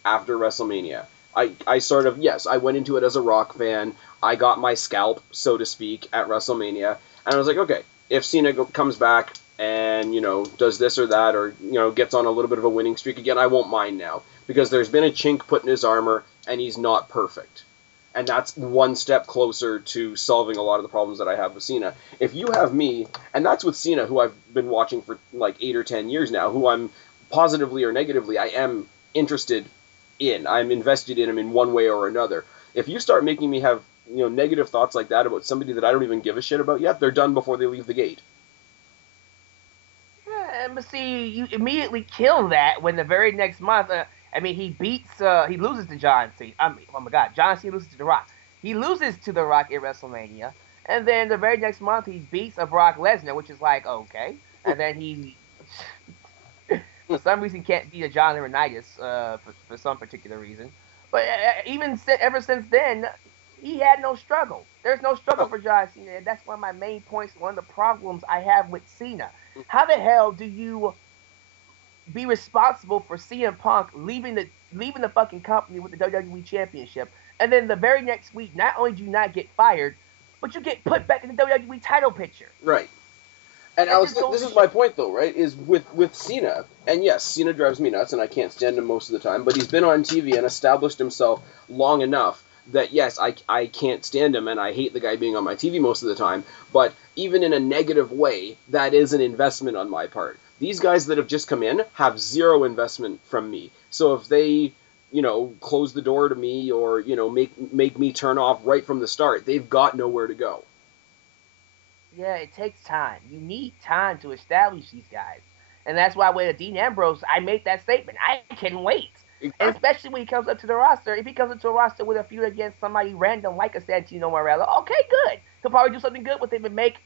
after WrestleMania. I sort of, yes, I went into it as a Rock fan. I got my scalp, so to speak, at WrestleMania. And I was like, okay, if Cena comes back and, does this or that or, gets on a little bit of a winning streak again, I won't mind now. Because there's been a chink put in his armor, and he's not perfect. And that's one step closer to solving a lot of the problems that I have with Cena. If you have me, and that's with Cena, who I've been watching for like 8 or 10 years now, who I'm positively or negatively, I am interested in. I'm invested in him in one way or another. If you start making me have, negative thoughts like that about somebody that I don't even give a shit about yet, they're done before they leave the gate. Yeah, but see, you immediately kill that when the very next month, he loses to John Cena. Oh my God, John Cena loses to The Rock. He loses to The Rock at WrestleMania, and then the very next month he beats a Brock Lesnar, which is like, okay. And then he, for some reason, can't beat a John Laurinaitis for some particular reason. But ever since then, he had no struggle. There's no struggle for John Cena, and that's one of my main points, one of the problems I have with Cena. How the hell do you be responsible for CM Punk leaving the fucking company with the WWE Championship, and then the very next week, not only do you not get fired, but you get put back in the WWE title picture? Right. And Alex, this is my point, though, right? Is with Cena, and yes, Cena drives me nuts, and I can't stand him most of the time, but he's been on TV and established himself long enough that, yes, I can't stand him, and I hate the guy being on my TV most of the time, but even in a negative way, that is an investment on my part. These guys that have just come in have zero investment from me. So if they, close the door to me or, make me turn off right from the start, they've got nowhere to go. Yeah, it takes time. You need time to establish these guys. And that's why with Dean Ambrose, I made that statement. I can wait. Exactly. And especially when he comes up to the roster. If he comes up to a roster with a feud against somebody random like a Santino Marella, okay, good. He'll probably do something good with him and make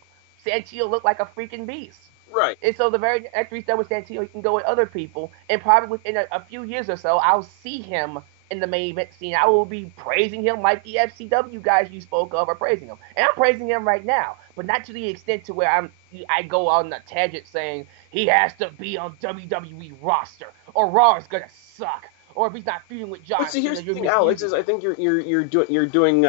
Santino look like a freaking beast. Right. And so the very after he's done with Santino, he can go with other people. And probably within a few years or so, I'll see him in the main event scene. I will be praising him like the FCW guys you spoke of are praising him. And I'm praising him right now. But not to the extent to where I go on a tangent saying he has to be on WWE roster or Raw is gonna suck. Or if he's not feuding with John. But see, here's the thing, Alex, is I think you're doing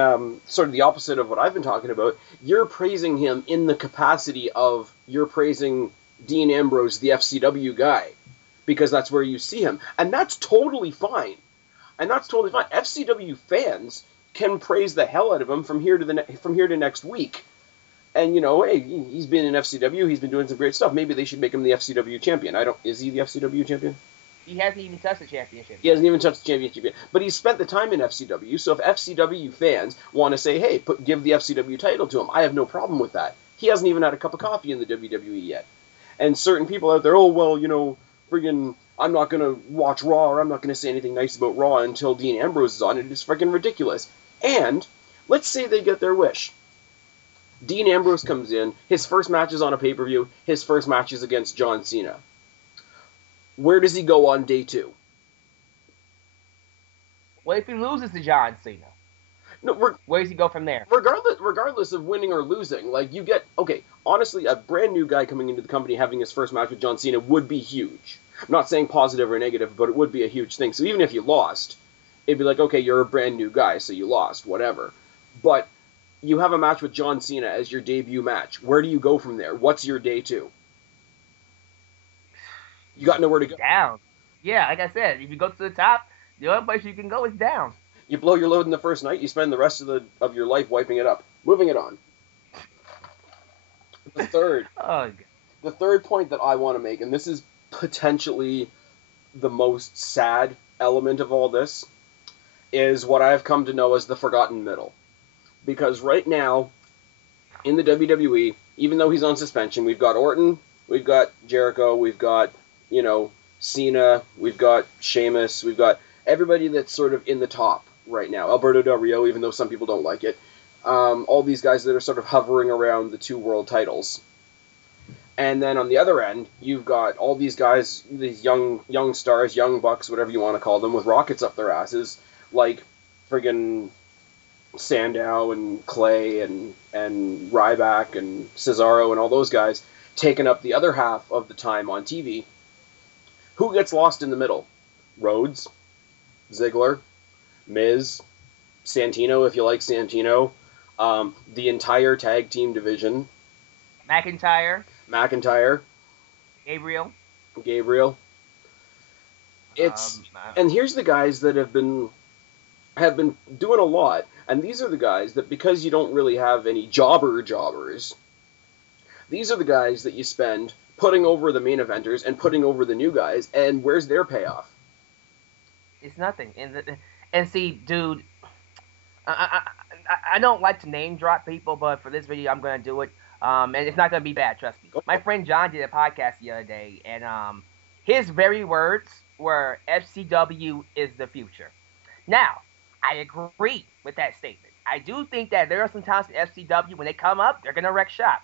sort of the opposite of what I've been talking about. You're praising him in the capacity of you're praising Dean Ambrose, the FCW guy, because that's where you see him, and that's totally fine. FCW fans can praise the hell out of him from here to next week. And hey, he's been in FCW, he's been doing some great stuff. Maybe they should make him the FCW champion. Is he the FCW champion? He hasn't even touched the championship. He hasn't even touched the championship yet. But he's spent the time in FCW, so if FCW fans want to say, hey, give the FCW title to him, I have no problem with that. He hasn't even had a cup of coffee in the WWE yet. And certain people out there, friggin', I'm not going to watch Raw, or I'm not going to say anything nice about Raw until Dean Ambrose is on. It is friggin' ridiculous. And let's say they get their wish. Dean Ambrose comes in, his first match is on a pay-per-view, his first match is against John Cena. Where does he go on day 2? What if he loses to John Cena? No, where does he go from there? regardless of winning or losing, like you get honestly, a brand new guy coming into the company having his first match with John Cena would be huge. I'm not saying positive or negative, but it would be a huge thing. So even if you lost, it'd be like, okay, you're a brand new guy, so you lost, whatever. But you have a match with John Cena as your debut match. Where do you go from there? What's your day two? You got nowhere to go. Down. Yeah, like I said, if you go to the top, the only place you can go is down. You blow your load in the first night, you spend the rest of your life wiping it up. Moving it on. The third. Oh, The third point that I want to make, and this is potentially the most sad element of all this, is what I have come to know as the forgotten middle. Because right now, in the WWE, even though he's on suspension, we've got Orton, we've got Jericho, we've got, Cena, we've got Sheamus, we've got everybody that's sort of in the top right now. Alberto Del Rio, even though some people don't like it. All these guys that are sort of hovering around the 2 world titles. And then on the other end, you've got all these guys, these young stars, young bucks, whatever you want to call them, with rockets up their asses, like friggin' Sandow and Clay and Ryback and Cesaro and all those guys taking up the other half of the time on TV. Who gets lost in the middle? Rhodes, Ziggler, Miz, Santino, if you like Santino, the entire tag team division. McIntyre. Gabriel. It's and here's the guys that have been doing a lot, and these are the guys that, because you don't really have any jobbers, these are the guys that you spend putting over the main eventers and putting over the new guys, and where's their payoff? It's nothing. And see, dude, I don't like to name drop people, but for this video, I'm going to do it. And it's not going to be bad, trust me. My friend John did a podcast the other day, and his very words were, FCW is the future. Now, I agree with that statement. I do think that there are some times in FCW, when they come up, they're going to wreck shop.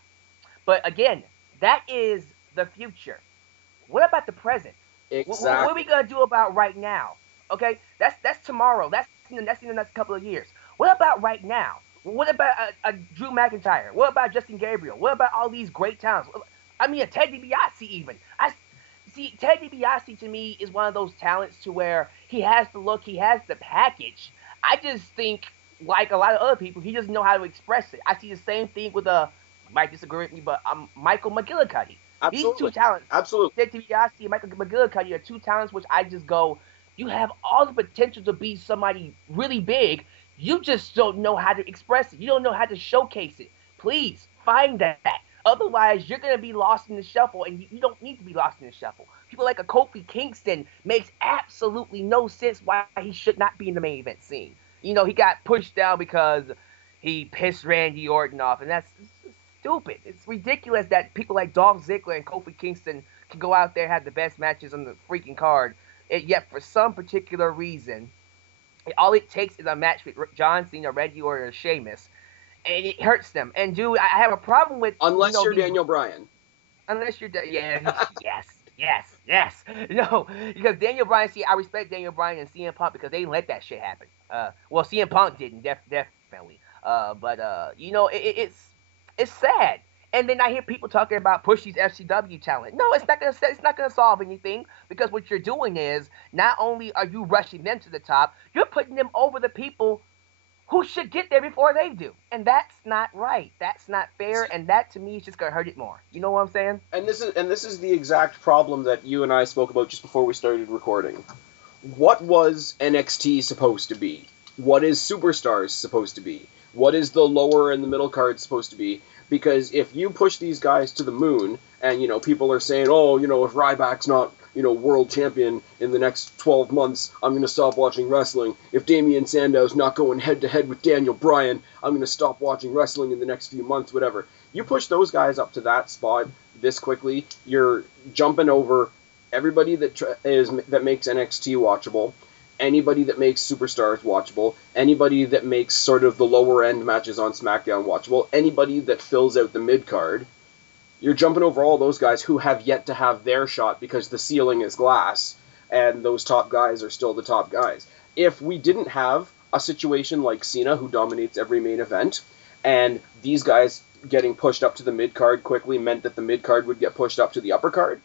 But again, that is the future. What about the present? Exactly. What are we going to do about right now? Okay, that's tomorrow. That's in the next couple of years. What about right now? What about a Drew McIntyre? What about Justin Gabriel? What about all these great talents? I mean, a Ted DiBiase even. See, Ted DiBiase to me is one of those talents to where he has the look, he has the package. I just think, like a lot of other people, he doesn't know how to express it. I see the same thing with you might disagree with me, but Michael McGillicuddy. Absolutely. These 2 talents, Absolutely. Ted DiBiase and Michael McGillicuddy, are 2 talents which I just go, you have all the potential to be somebody really big. You just don't know how to express it. You don't know how to showcase it. Please find that. Otherwise, you're going to be lost in the shuffle, and you don't need to be lost in the shuffle. People like a Kofi Kingston makes absolutely no sense why he should not be in the main event scene. He got pushed down because he pissed Randy Orton off, and that's stupid. It's ridiculous that people like Dolph Ziggler and Kofi Kingston can go out there and have the best matches on the freaking card, and yet for some particular reason, all it takes is a match with John Cena, Randy Orton, or Sheamus, and it hurts them. And dude, I have a problem with unless you're Daniel Bryan. Unless you're yes. No, because Daniel Bryan. See, I respect Daniel Bryan and CM Punk because they didn't let that shit happen. Well, CM Punk didn't definitely. But it's sad. And then I hear people talking about push these FCW talent. No, it's not gonna solve anything, because what you're doing is not only are you rushing them to the top, you're putting them over the people who should get there before they do. And that's not right. That's not fair, and that to me is just gonna hurt it more. You know what I'm saying? And this is the exact problem that you and I spoke about just before we started recording. What was NXT supposed to be? What is Superstars supposed to be? What is the lower and the middle card supposed to be? Because if you push these guys to the moon, and, people are saying, oh, if Ryback's not, world champion in the next 12 months, I'm going to stop watching wrestling. If Damian Sandow's not going head-to-head with Daniel Bryan, I'm going to stop watching wrestling in the next few months, whatever. You push those guys up to that spot this quickly, you're jumping over everybody that makes NXT watchable, anybody that makes Superstars watchable, anybody that makes sort of the lower end matches on SmackDown watchable, anybody that fills out the mid-card. You're jumping over all those guys who have yet to have their shot because the ceiling is glass and those top guys are still the top guys. If we didn't have a situation like Cena, who dominates every main event, and these guys getting pushed up to the mid card quickly meant that the mid card would get pushed up to the upper card,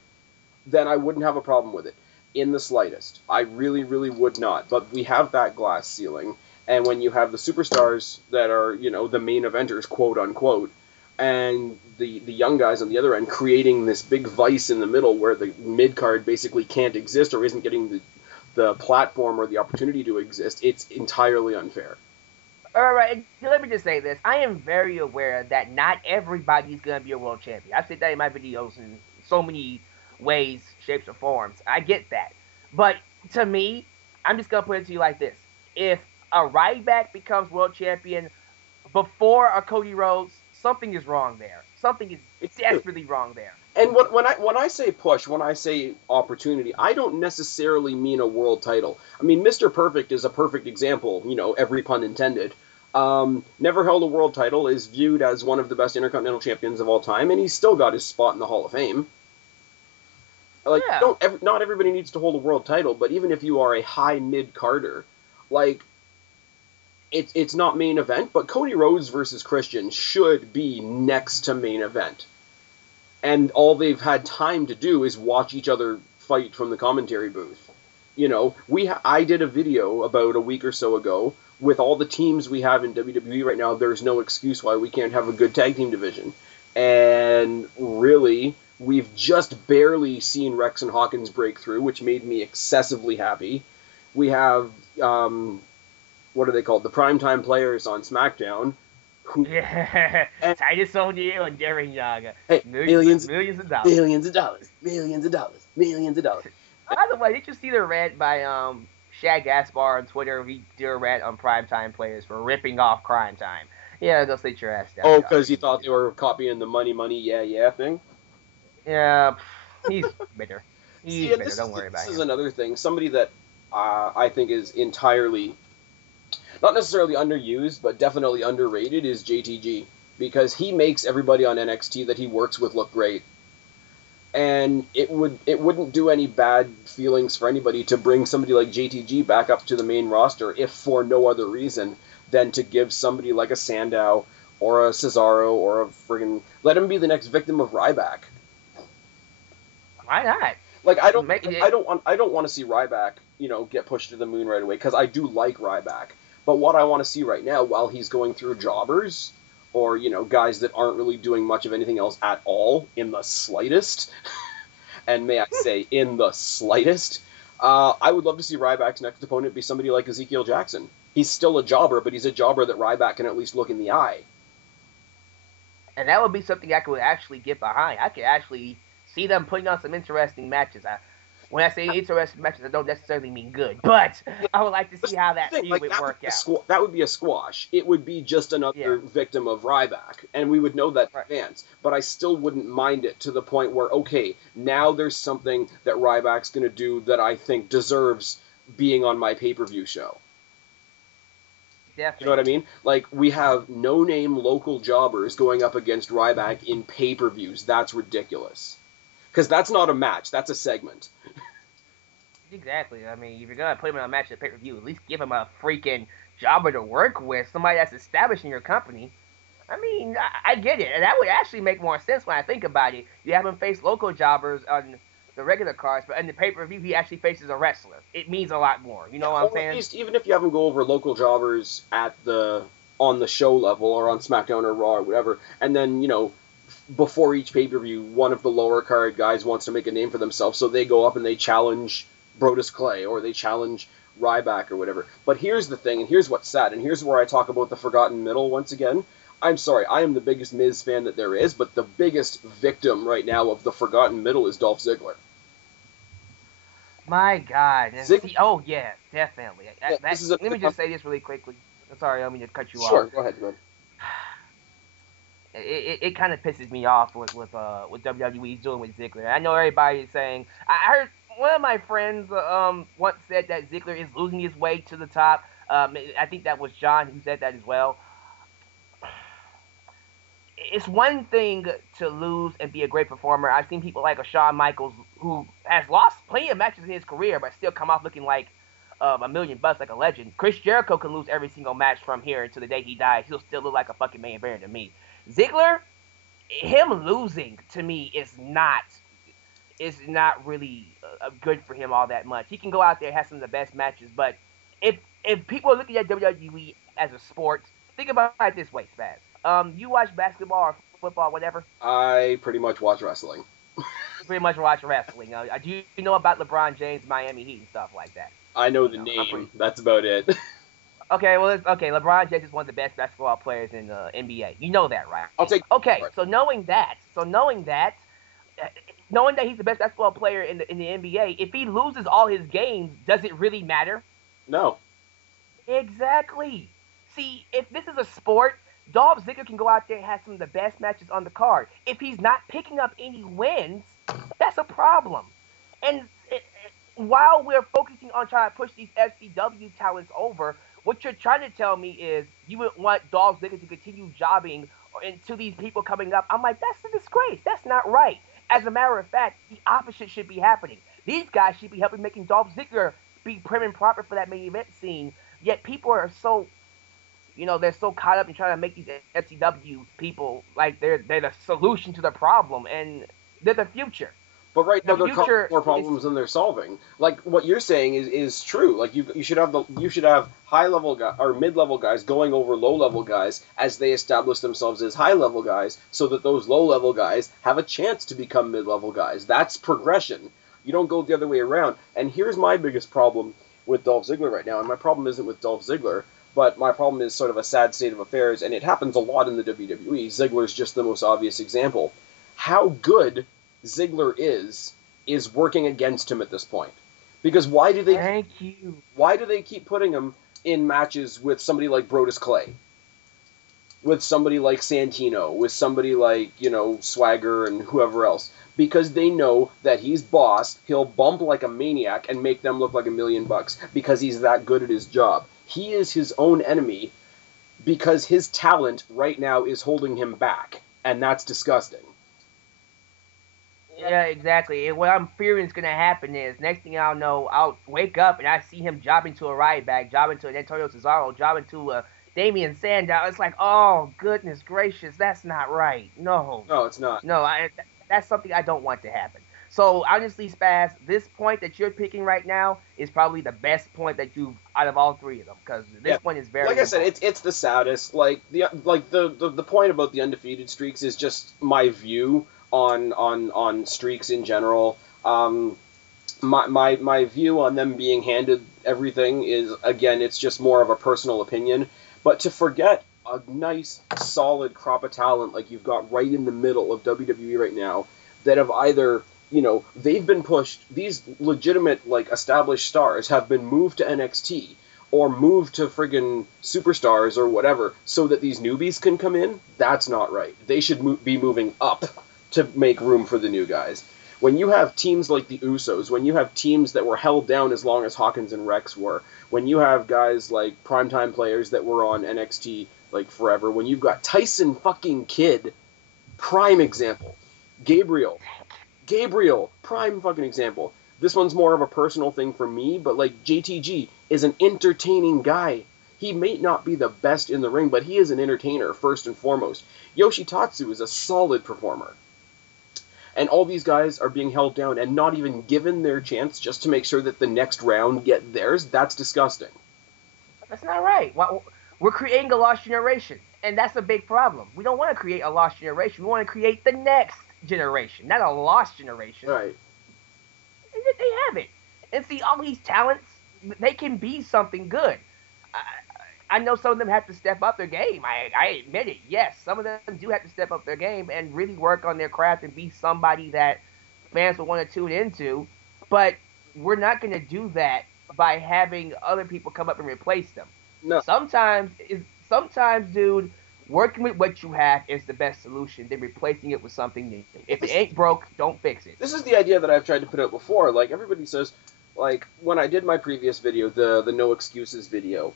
then I wouldn't have a problem with it in the slightest. I really, really would not. But we have that glass ceiling, and when you have the superstars that are, the main eventers, quote unquote, and the young guys on the other end creating this big vice in the middle where the mid card basically can't exist or isn't getting the platform or the opportunity to exist, it's entirely unfair. All right, let me just say this. I am very aware that not everybody's going to be a world champion. I've said that in my videos in so many ways, shapes, or forms. I get that. But to me, I'm just going to put it to you like this. If a Ryback becomes world champion before a Cody Rhodes, something is wrong there. Something is desperately wrong there. And when I say push, when I say opportunity, I don't necessarily mean a world title. I mean, Mr. Perfect is a perfect example, every pun intended. Never held a world title, is viewed as one of the best Intercontinental champions of all time, and he's still got his spot in the Hall of Fame. Like, yeah. Not everybody needs to hold a world title, but even if you are a high mid-carder, like, it's not main event, but Cody Rhodes versus Christian should be next to main event. And all they've had time to do is watch each other fight from the commentary booth. I did a video about a week or so ago with all the teams we have in WWE right now. There's no excuse why we can't have a good tag team division. And really, we've just barely seen Rex and Hawkins break through, which made me excessively happy. We have, what are they called? The primetime players on SmackDown. Yeah, Titus O'Neil and Darren Young. Hey, millions of dollars. Millions of dollars. Millions of dollars. Millions of dollars. By the way, did you see the rant by Shad Gaspar on Twitter? He did a rant on primetime players for ripping off Crime Time. Yeah, go sit your ass down. Oh, because you thought they were copying the money, yeah thing? Yeah, he's bitter. He's bitter, don't worry about it. This is another thing. Somebody that I think is entirely, not necessarily underused, but definitely underrated is JTG. Because he makes everybody on NXT that he works with look great. And it wouldn't do any bad feelings for anybody to bring somebody like JTG back up to the main roster, if for no other reason than to give somebody like a Sandow or a Cesaro or a friggin' let him be the next victim of Ryback. Why not? Like I don't want to see Ryback, get pushed to the moon right away, because I do like Ryback. But what I want to see right now, while he's going through jobbers, or, guys that aren't really doing much of anything else at all, in the slightest, and may I say, in the slightest, I would love to see Ryback's next opponent be somebody like Ezekiel Jackson. He's still a jobber, but he's a jobber that Ryback can at least look in the eye. And that would be something I could actually get behind. I could actually see them putting on some interesting matches. When I say interesting matches, I don't necessarily mean good, but I would like to see how that feud would work out. That would be a squash. It would be just another victim of Ryback, and we would know that in advance. But I still wouldn't mind it to the point where, okay, now there's something that Ryback's going to do that I think deserves being on my pay-per-view show. Definitely. You know what I mean? Like, we have no-name local jobbers going up against Ryback in pay-per-views. That's ridiculous. Because that's not a match. That's a segment. Exactly. I mean, if you're going to put him in a match at pay-per-view, at least give him a freaking jobber to work with, somebody that's established in your company. I mean, I get it. And that would actually make more sense when I think about it. You have him face local jobbers on the regular cards, but in the pay-per-view, he actually faces a wrestler. It means a lot more. You know what I'm saying? At least, even if you have him go over local jobbers on the show level or on SmackDown or Raw or whatever, and then, before each pay-per-view, one of the lower card guys wants to make a name for themselves, so they go up and they challenge Brodus Clay, or they challenge Ryback or whatever. But here's the thing, and here's what's sad, and here's where I talk about the forgotten middle once again. I'm sorry, I am the biggest Miz fan that there is, but the biggest victim right now of the forgotten middle is Dolph Ziggler. My God. Oh, yeah, definitely. Let me just say this really quickly. Sorry, I don't mean to cut you off. Sure, go ahead. It kind of pisses me off with WWE's doing with Ziggler. I know everybody's saying... I heard one of my friends once said that Ziggler is losing his way to the top. I think that was John who said that as well. It's one thing to lose and be a great performer. I've seen people like a Shawn Michaels who has lost plenty of matches in his career, but still come off looking like $1,000,000 like a legend. Chris Jericho can lose every single match from here until the day he dies. He'll still look like a fucking $1,000,000 better than me. Ziggler, him losing to me is not really good for him all that much. He can go out there and have some of the best matches, but if people are looking at WWE as a sport, think about it this way, Spaz. You watch basketball or football, whatever. I pretty much watch wrestling. You pretty much watch wrestling. Do you know about LeBron James, Miami Heat, and stuff like that? I know the name. That's about it. Okay, well, LeBron James is one of the best basketball players in the NBA. You know that, right? I'll take. Okay, so knowing that he's the best basketball player in the NBA, if he loses all his games, does it really matter? No. Exactly. See, if this is a sport, Dolph Ziggler can go out there and have some of the best matches on the card. If he's not picking up any wins, that's a problem. And while we're focusing on trying to push these FCW talents over, what you're trying to tell me is you would want Dolph Ziggler to continue jobbing into these people coming up. I'm like, that's a disgrace. That's not right. As a matter of fact, the opposite should be happening. These guys should be helping making Dolph Ziggler be prim and proper for that main event scene. Yet people are so, they're so caught up in trying to make these FCW people like they're the solution to the problem, and they're the future. But right now they're causing more problems than they're solving. Like what you're saying is true. Like you should have high level guys or mid level guys going over low level guys as they establish themselves as high level guys, so that those low level guys have a chance to become mid level guys. That's progression. You don't go the other way around. And here's my biggest problem with Dolph Ziggler right now. And my problem isn't with Dolph Ziggler, but my problem is sort of a sad state of affairs, and it happens a lot in the WWE. Ziggler's just the most obvious example. How good Ziggler is working against him at this point. Because why do they keep putting him in matches with somebody like Brodus Clay? With somebody like Santino, with somebody like, Swagger and whoever else. Because they know that he's boss, he'll bump like a maniac and make them look like $1,000,000 because he's that good at his job. He is his own enemy because his talent right now is holding him back, and that's disgusting. Yeah, exactly. And what I'm fearing is going to happen is, next thing I'll know, I'll wake up and I see him jobbing to a Ryback, jobbing to an Antonio Cesaro, jobbing to a Damian Sandow. It's like, oh, goodness gracious, that's not right. No. No, it's not. No, that's something I don't want to happen. So, honestly, Spaz, this point that you're picking right now is probably the best point that you've, out of all three of them, because this point is very like important. I said, it's the saddest. Like the point about the undefeated streaks is just my view on streaks in general. My view on them being handed everything is, again, it's just more of a personal opinion. But to forget a nice, solid crop of talent like you've got right in the middle of WWE right now that have either, they've been pushed, these legitimate, established stars have been moved to NXT or moved to friggin' Superstars or whatever so that these newbies can come in, that's not right. They should be moving up to make room for the new guys. When you have teams like the Usos, when you have teams that were held down as long as Hawkins and Rex were, when you have guys like primetime players that were on NXT forever, when you've got Tyson fucking Kidd, prime example. Gabriel, prime fucking example. This one's more of a personal thing for me, but JTG is an entertaining guy. He may not be the best in the ring, but he is an entertainer first and foremost. Yoshitatsu is a solid performer. And all these guys are being held down and not even given their chance just to make sure that the next round get theirs. That's disgusting. That's not right. We're creating a lost generation, and that's a big problem. We don't want to create a lost generation. We want to create the next generation, not a lost generation. Right. They have it. And see, all these talents, they can be something good. I know some of them have to step up their game. I admit it. Yes, some of them do have to step up their game and really work on their craft and be somebody that fans will want to tune into. But we're not going to do that by having other people come up and replace them. No. Sometimes, dude, working with what you have is the best solution than replacing it with something new. If it ain't broke, don't fix it. This is the idea that I've tried to put out before. Everybody says, when I did my previous video, the No Excuses video,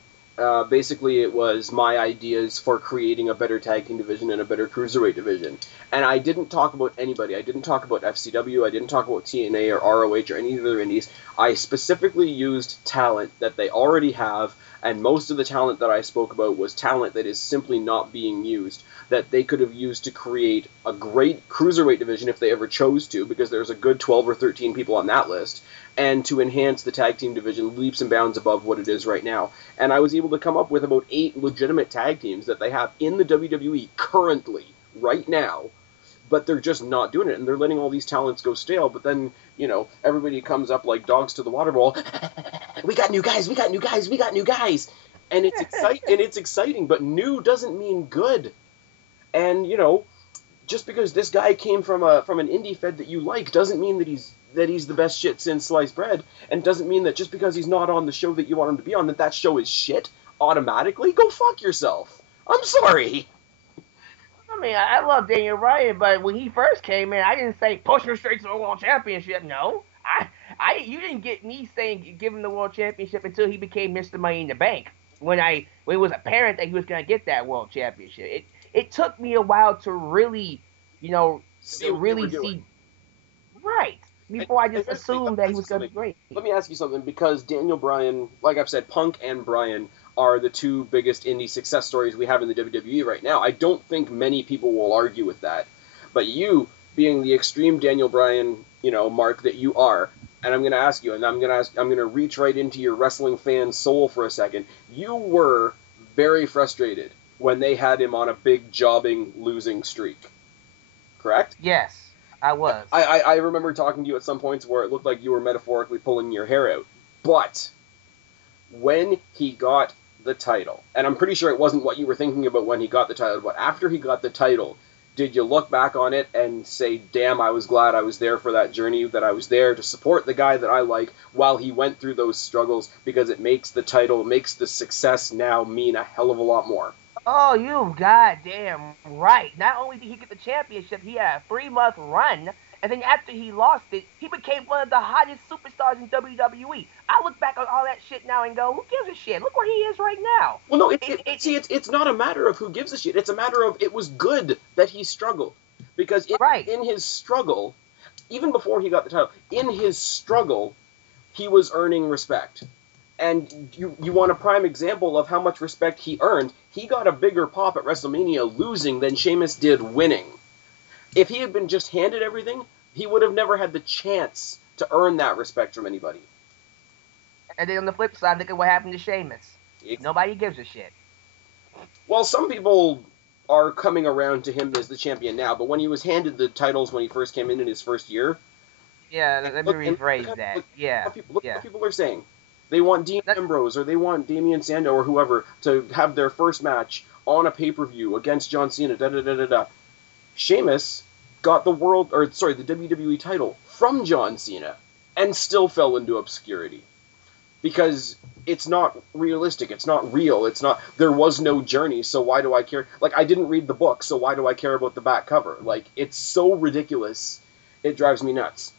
Basically, it was my ideas for creating a better tag team division and a better cruiserweight division. And I didn't talk about anybody. I didn't talk about FCW. I didn't talk about TNA or ROH or any of the other indies. I specifically used talent that they already have, and most of the talent that I spoke about was talent that is simply not being used, that they could have used to create a great cruiserweight division if they ever chose to, because there's a good 12 or 13 people on that list, and to enhance the tag team division leaps and bounds above what it is right now. And I was able to come up with about 8 legitimate tag teams that they have in the WWE currently, right now, but they're just not doing it, and they're letting all these talents go stale. But then, you know, everybody comes up like dogs to the water bowl. We got new guys, we got new guys, we got new guys. And it's exciting, but new doesn't mean good. And, you know, just because this guy came from an indie fed that you like doesn't mean that he's the best shit since sliced bread, and doesn't mean that just because he's not on the show that you want him to be on, that show is shit automatically. Go fuck yourself. I'm sorry. I mean, I love Daniel Bryan, but when he first came in, I didn't say push him straight to the world championship. No, you didn't get me saying give him the world championship until he became Mr. Money in the Bank. When it was apparent that he was going to get that world championship, it took me a while to really, you know, see right before I just assumed that he was going to be great. Let me ask you something, because Daniel Bryan, like I've said, Punk and Bryan are the 2 biggest indie success stories we have in the WWE right now. I don't think many people will argue with that. But you, being the extreme Daniel Bryan, you know, Mark, that you are, and I'm going to ask you, and I'm going to reach right into your wrestling fan soul for a second. You were very frustrated when they had him on a big jobbing losing streak, correct? Yes, I was. I remember talking to you at some points where it looked like you were metaphorically pulling your hair out. But when he got the title, and I'm pretty sure it wasn't what you were thinking about when he got the title, but after he got the title, did you look back on it and say, damn, I was glad I was there for that journey, that I was there to support the guy that I like while he went through those struggles, because it makes the title, makes the success now mean a hell of a lot more? Oh, you goddamn right. Not only did he get the championship, he had a 3-month run, and then after he lost it, he became one of the hottest superstars in WWE. I look back on all that shit now and go, who gives a shit? Look where he is right now. Well, no, it's not a matter of who gives a shit. It's a matter of it was good that he struggled. Because in his struggle, even before he got the title, in his struggle, he was earning respect. And you want a prime example of how much respect he earned. He got a bigger pop at WrestleMania losing than Sheamus did winning. If he had been just handed everything, he would have never had the chance to earn that respect from anybody. And then on the flip side, look at what happened to Sheamus. Nobody gives a shit. Well, some people are coming around to him as the champion now, but when he was handed the titles when he first came in his first year... Yeah, let me rephrase that. Look what people are saying. They want Dean Ambrose, or they want Damian Sandow, or whoever, to have their first match on a pay-per-view against John Cena, da-da-da-da-da. Sheamus got the WWE title from John Cena and still fell into obscurity. Because it's not realistic, it's not real, there was no journey, so why do I care? Like, I didn't read the book, so why do I care about the back cover? Like, it's so ridiculous, it drives me nuts.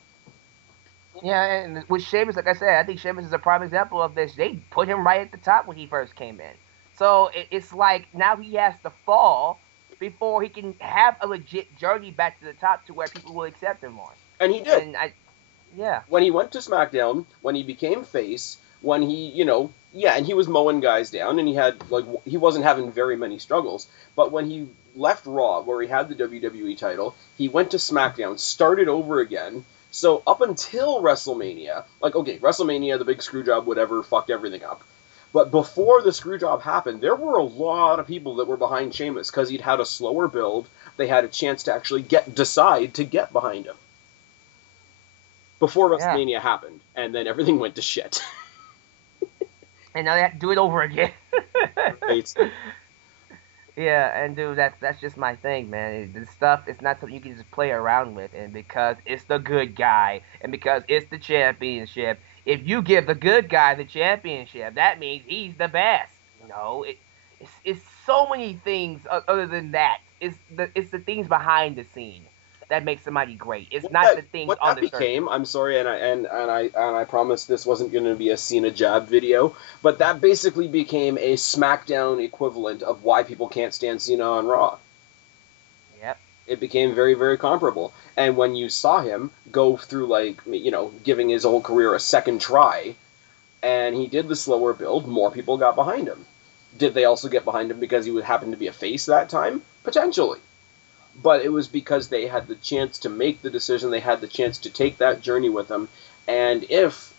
Yeah, and with Sheamus, like I said, I think Sheamus is a prime example of this. They put him right at the top when he first came in. So it's like now he has to fall before he can have a legit journey back to the top to where people will accept him more. And he did. Yeah. When he went to SmackDown, when he became face, when he, and he was mowing guys down, and he wasn't having very many struggles. But when he left Raw, where he had the WWE title, he went to SmackDown, started over again. So up until WrestleMania, WrestleMania, the big screwjob, whatever, fucked everything up. But before the screwjob happened, there were a lot of people that were behind Sheamus because he'd had a slower build. They had a chance to actually decide to get behind him before WrestleMania happened, and then everything went to shit. And now they have to do it over again. Yeah, and dude, that's just my thing, man. This stuff, it's not something you can just play around with. And because it's the good guy, and because it's the championship, if you give the good guy the championship, that means he's the best. It's so many things other than that. It's the things behind the scene that makes somebody great. It's not the things on the surface. Became, I'm sorry, and I promised this wasn't going to be a Cena jab video, but that basically became a SmackDown equivalent of why people can't stand Cena on Raw. Yep. It became very, very comparable. And when you saw him go through, like, giving his whole career a second try, and he did the slower build, more people got behind him. Did they also get behind him because he happened to be a face that time? Potentially. But it was because they had the chance to make the decision, they had the chance to take that journey with him, and if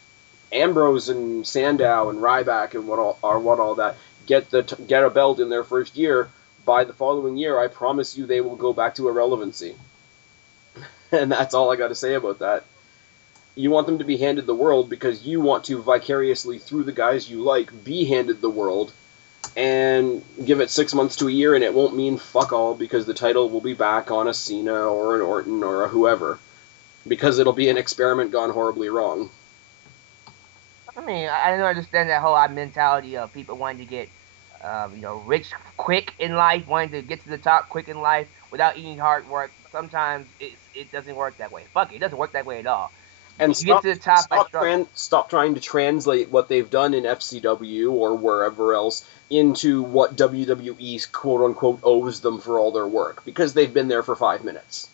Ambrose and Sandow and Ryback and what all that get a belt in their first year, by the following year, I promise you they will go back to irrelevancy. And that's all I got to say about that. You want them to be handed the world because you want to vicariously, through the guys you like, be handed the world, and give it 6 months to a year, and it won't mean fuck all because the title will be back on a Cena or an Orton or a whoever, because it'll be an experiment gone horribly wrong. I mean, I don't understand that whole mentality of people wanting to get, rich quick in life, wanting to get to the top quick in life without eating hard work. Sometimes it doesn't work that way. Fuck it, it doesn't work that way at all. And stop trying to translate what they've done in FCW or wherever else into what WWE quote-unquote owes them for all their work, because they've been there for 5 minutes.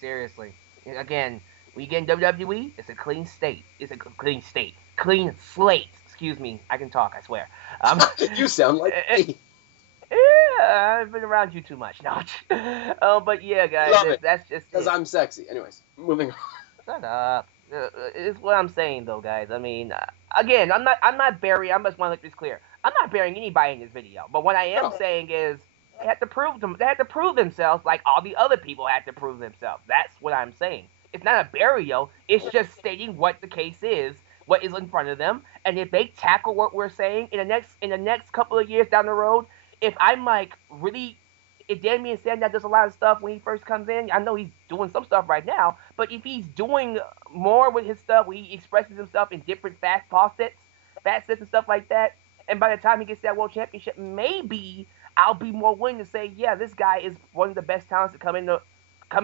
Seriously. Again, when you get in WWE, it's a clean state. It's a clean state. Clean slate. Excuse me. I can talk, I swear. You sound like me. Yeah, I've been around you too much. No. But yeah, guys, that's just because I'm sexy. Anyways, moving on. Shut up. It's what I'm saying, though, guys. I mean, again, I'm not burying. I just want to make this clear. I'm not burying anybody in this video. But what I am saying is they had to prove themselves like all the other people had to prove themselves. That's what I'm saying. It's not a burial. It's just stating what the case is, what is in front of them, and if they tackle what we're saying in the next couple of years down the road, if I'm like really. If Damian Sandow does a lot of stuff when he first comes in, I know he's doing some stuff right now, but if he's doing more with his stuff, where he expresses himself in different facets and stuff like that, and by the time he gets that world championship, maybe I'll be more willing to say, yeah, this guy is one of the best talents to come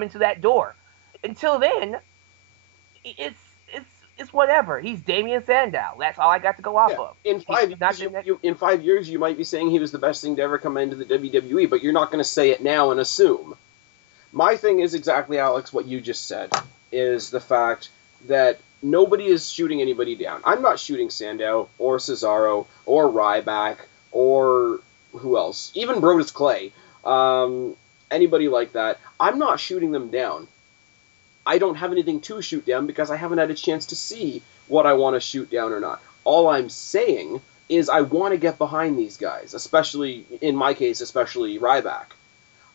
into that door. Until then, it's whatever. He's Damian Sandow. That's all I got to go off of. In 5 years, you might be saying he was the best thing to ever come into the WWE, but you're not going to say it now and assume. My thing is exactly, Alex, what you just said, is the fact that nobody is shooting anybody down. I'm not shooting Sandow or Cesaro or Ryback or who else, even Brodus Clay, anybody like that. I'm not shooting them down. I don't have anything to shoot down because I haven't had a chance to see what I want to shoot down or not. All I'm saying is I want to get behind these guys, especially, in my case, especially Ryback.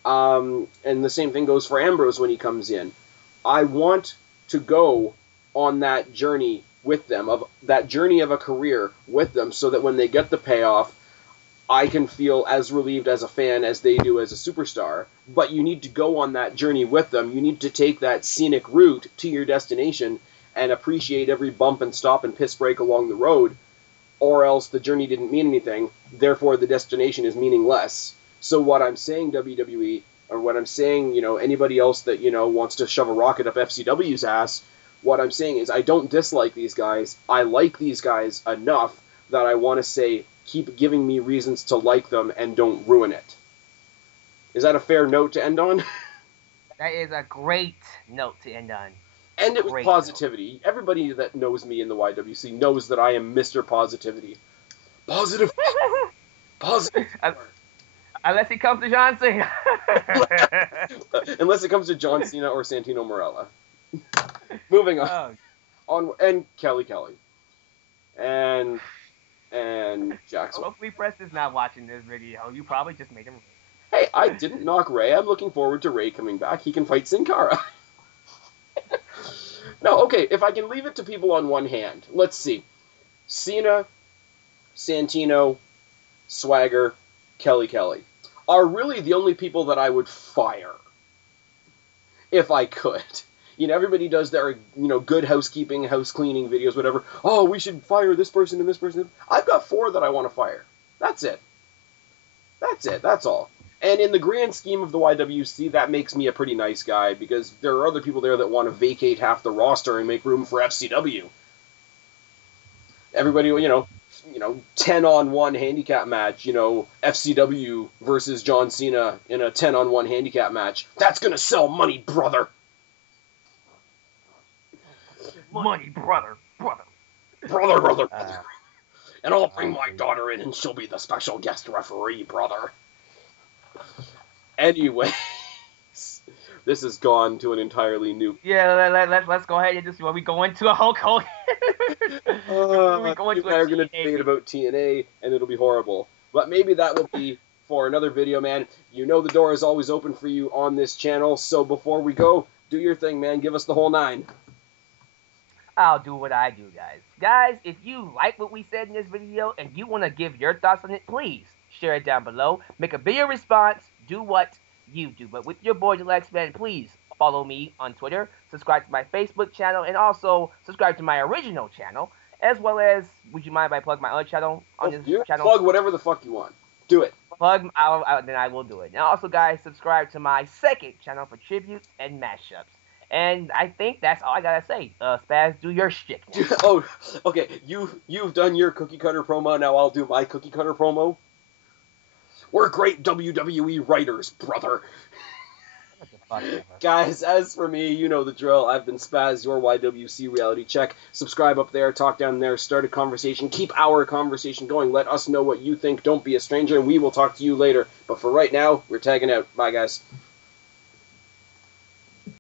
And the same thing goes for Ambrose when he comes in. I want to go on that journey with them, of that journey of a career with them, so that when they get the payoff, I can feel as relieved as a fan as they do as a superstar. But you need to go on that journey with them. You need to take that scenic route to your destination and appreciate every bump and stop and piss break along the road, or else the journey didn't mean anything. Therefore, the destination is meaningless. So what I'm saying, WWE, or what I'm saying, anybody else that, wants to shove a rocket up FCW's ass, what I'm saying is I don't dislike these guys. I like these guys enough that I want to say, keep giving me reasons to like them and don't ruin it. Is that a fair note to end on? That is a great note to end on. End it with positivity. Note. Everybody that knows me in the YWC knows that I am Mr. Positivity. Positive. Positive. Unless it comes to John Cena. Unless it comes to John Cena or Santino Marella. Moving on. And Kelly. And Jackson. Hopefully Preston's not watching this video. You probably just made him. Hey, I didn't knock Ray. I'm looking forward to Ray coming back. He can fight Sin Cara. No, okay, if I can leave it to people on one hand, let's see. Cena, Santino, Swagger, Kelly are really the only people that I would fire. If I could. Everybody does their, good housekeeping, house cleaning videos, whatever. Oh, we should fire this person and this person. I've got 4 that I want to fire. That's it. That's all. And in the grand scheme of the YWC, that makes me a pretty nice guy, because there are other people there that want to vacate half the roster and make room for FCW. Everybody, 10-on-1 handicap match, FCW versus John Cena in a 10-on-1 handicap match. That's gonna sell money, brother. Money, brother. Brother. And I'll bring my daughter in, and she'll be the special guest referee, brother. Anyways, this has gone to an entirely new... Yeah, let's go ahead and just... When we go into a Hulk Hogan... You and I are going to debate about TNA, and it'll be horrible. But maybe that will be for another video, man. You know the door is always open for you on this channel, so before we go, do your thing, man. Give us the whole 9. I'll do what I do, guys. Guys, if you like what we said in this video and you want to give your thoughts on it, please share it down below. Make a video response. Do what you do. But with your boy, Dalyxman, please follow me on Twitter. Subscribe to my Facebook channel. And also subscribe to my original channel. As well as, would you mind if I plug my other channel on this channel? Plug whatever the fuck you want. Do it. Then I will do it. And also, guys, subscribe to my second channel for tributes and mashups. And I think that's all I gotta say. Spaz, do your shit. Oh, okay. You've done your cookie cutter promo. Now I'll do my cookie cutter promo. We're great WWE writers, brother. Guys, as for me, you know the drill. I've been Spaz, your YWC reality check. Subscribe up there, talk down there, start a conversation. Keep our conversation going. Let us know what you think. Don't be a stranger, and we will talk to you later. But for right now, we're tagging out. Bye, guys.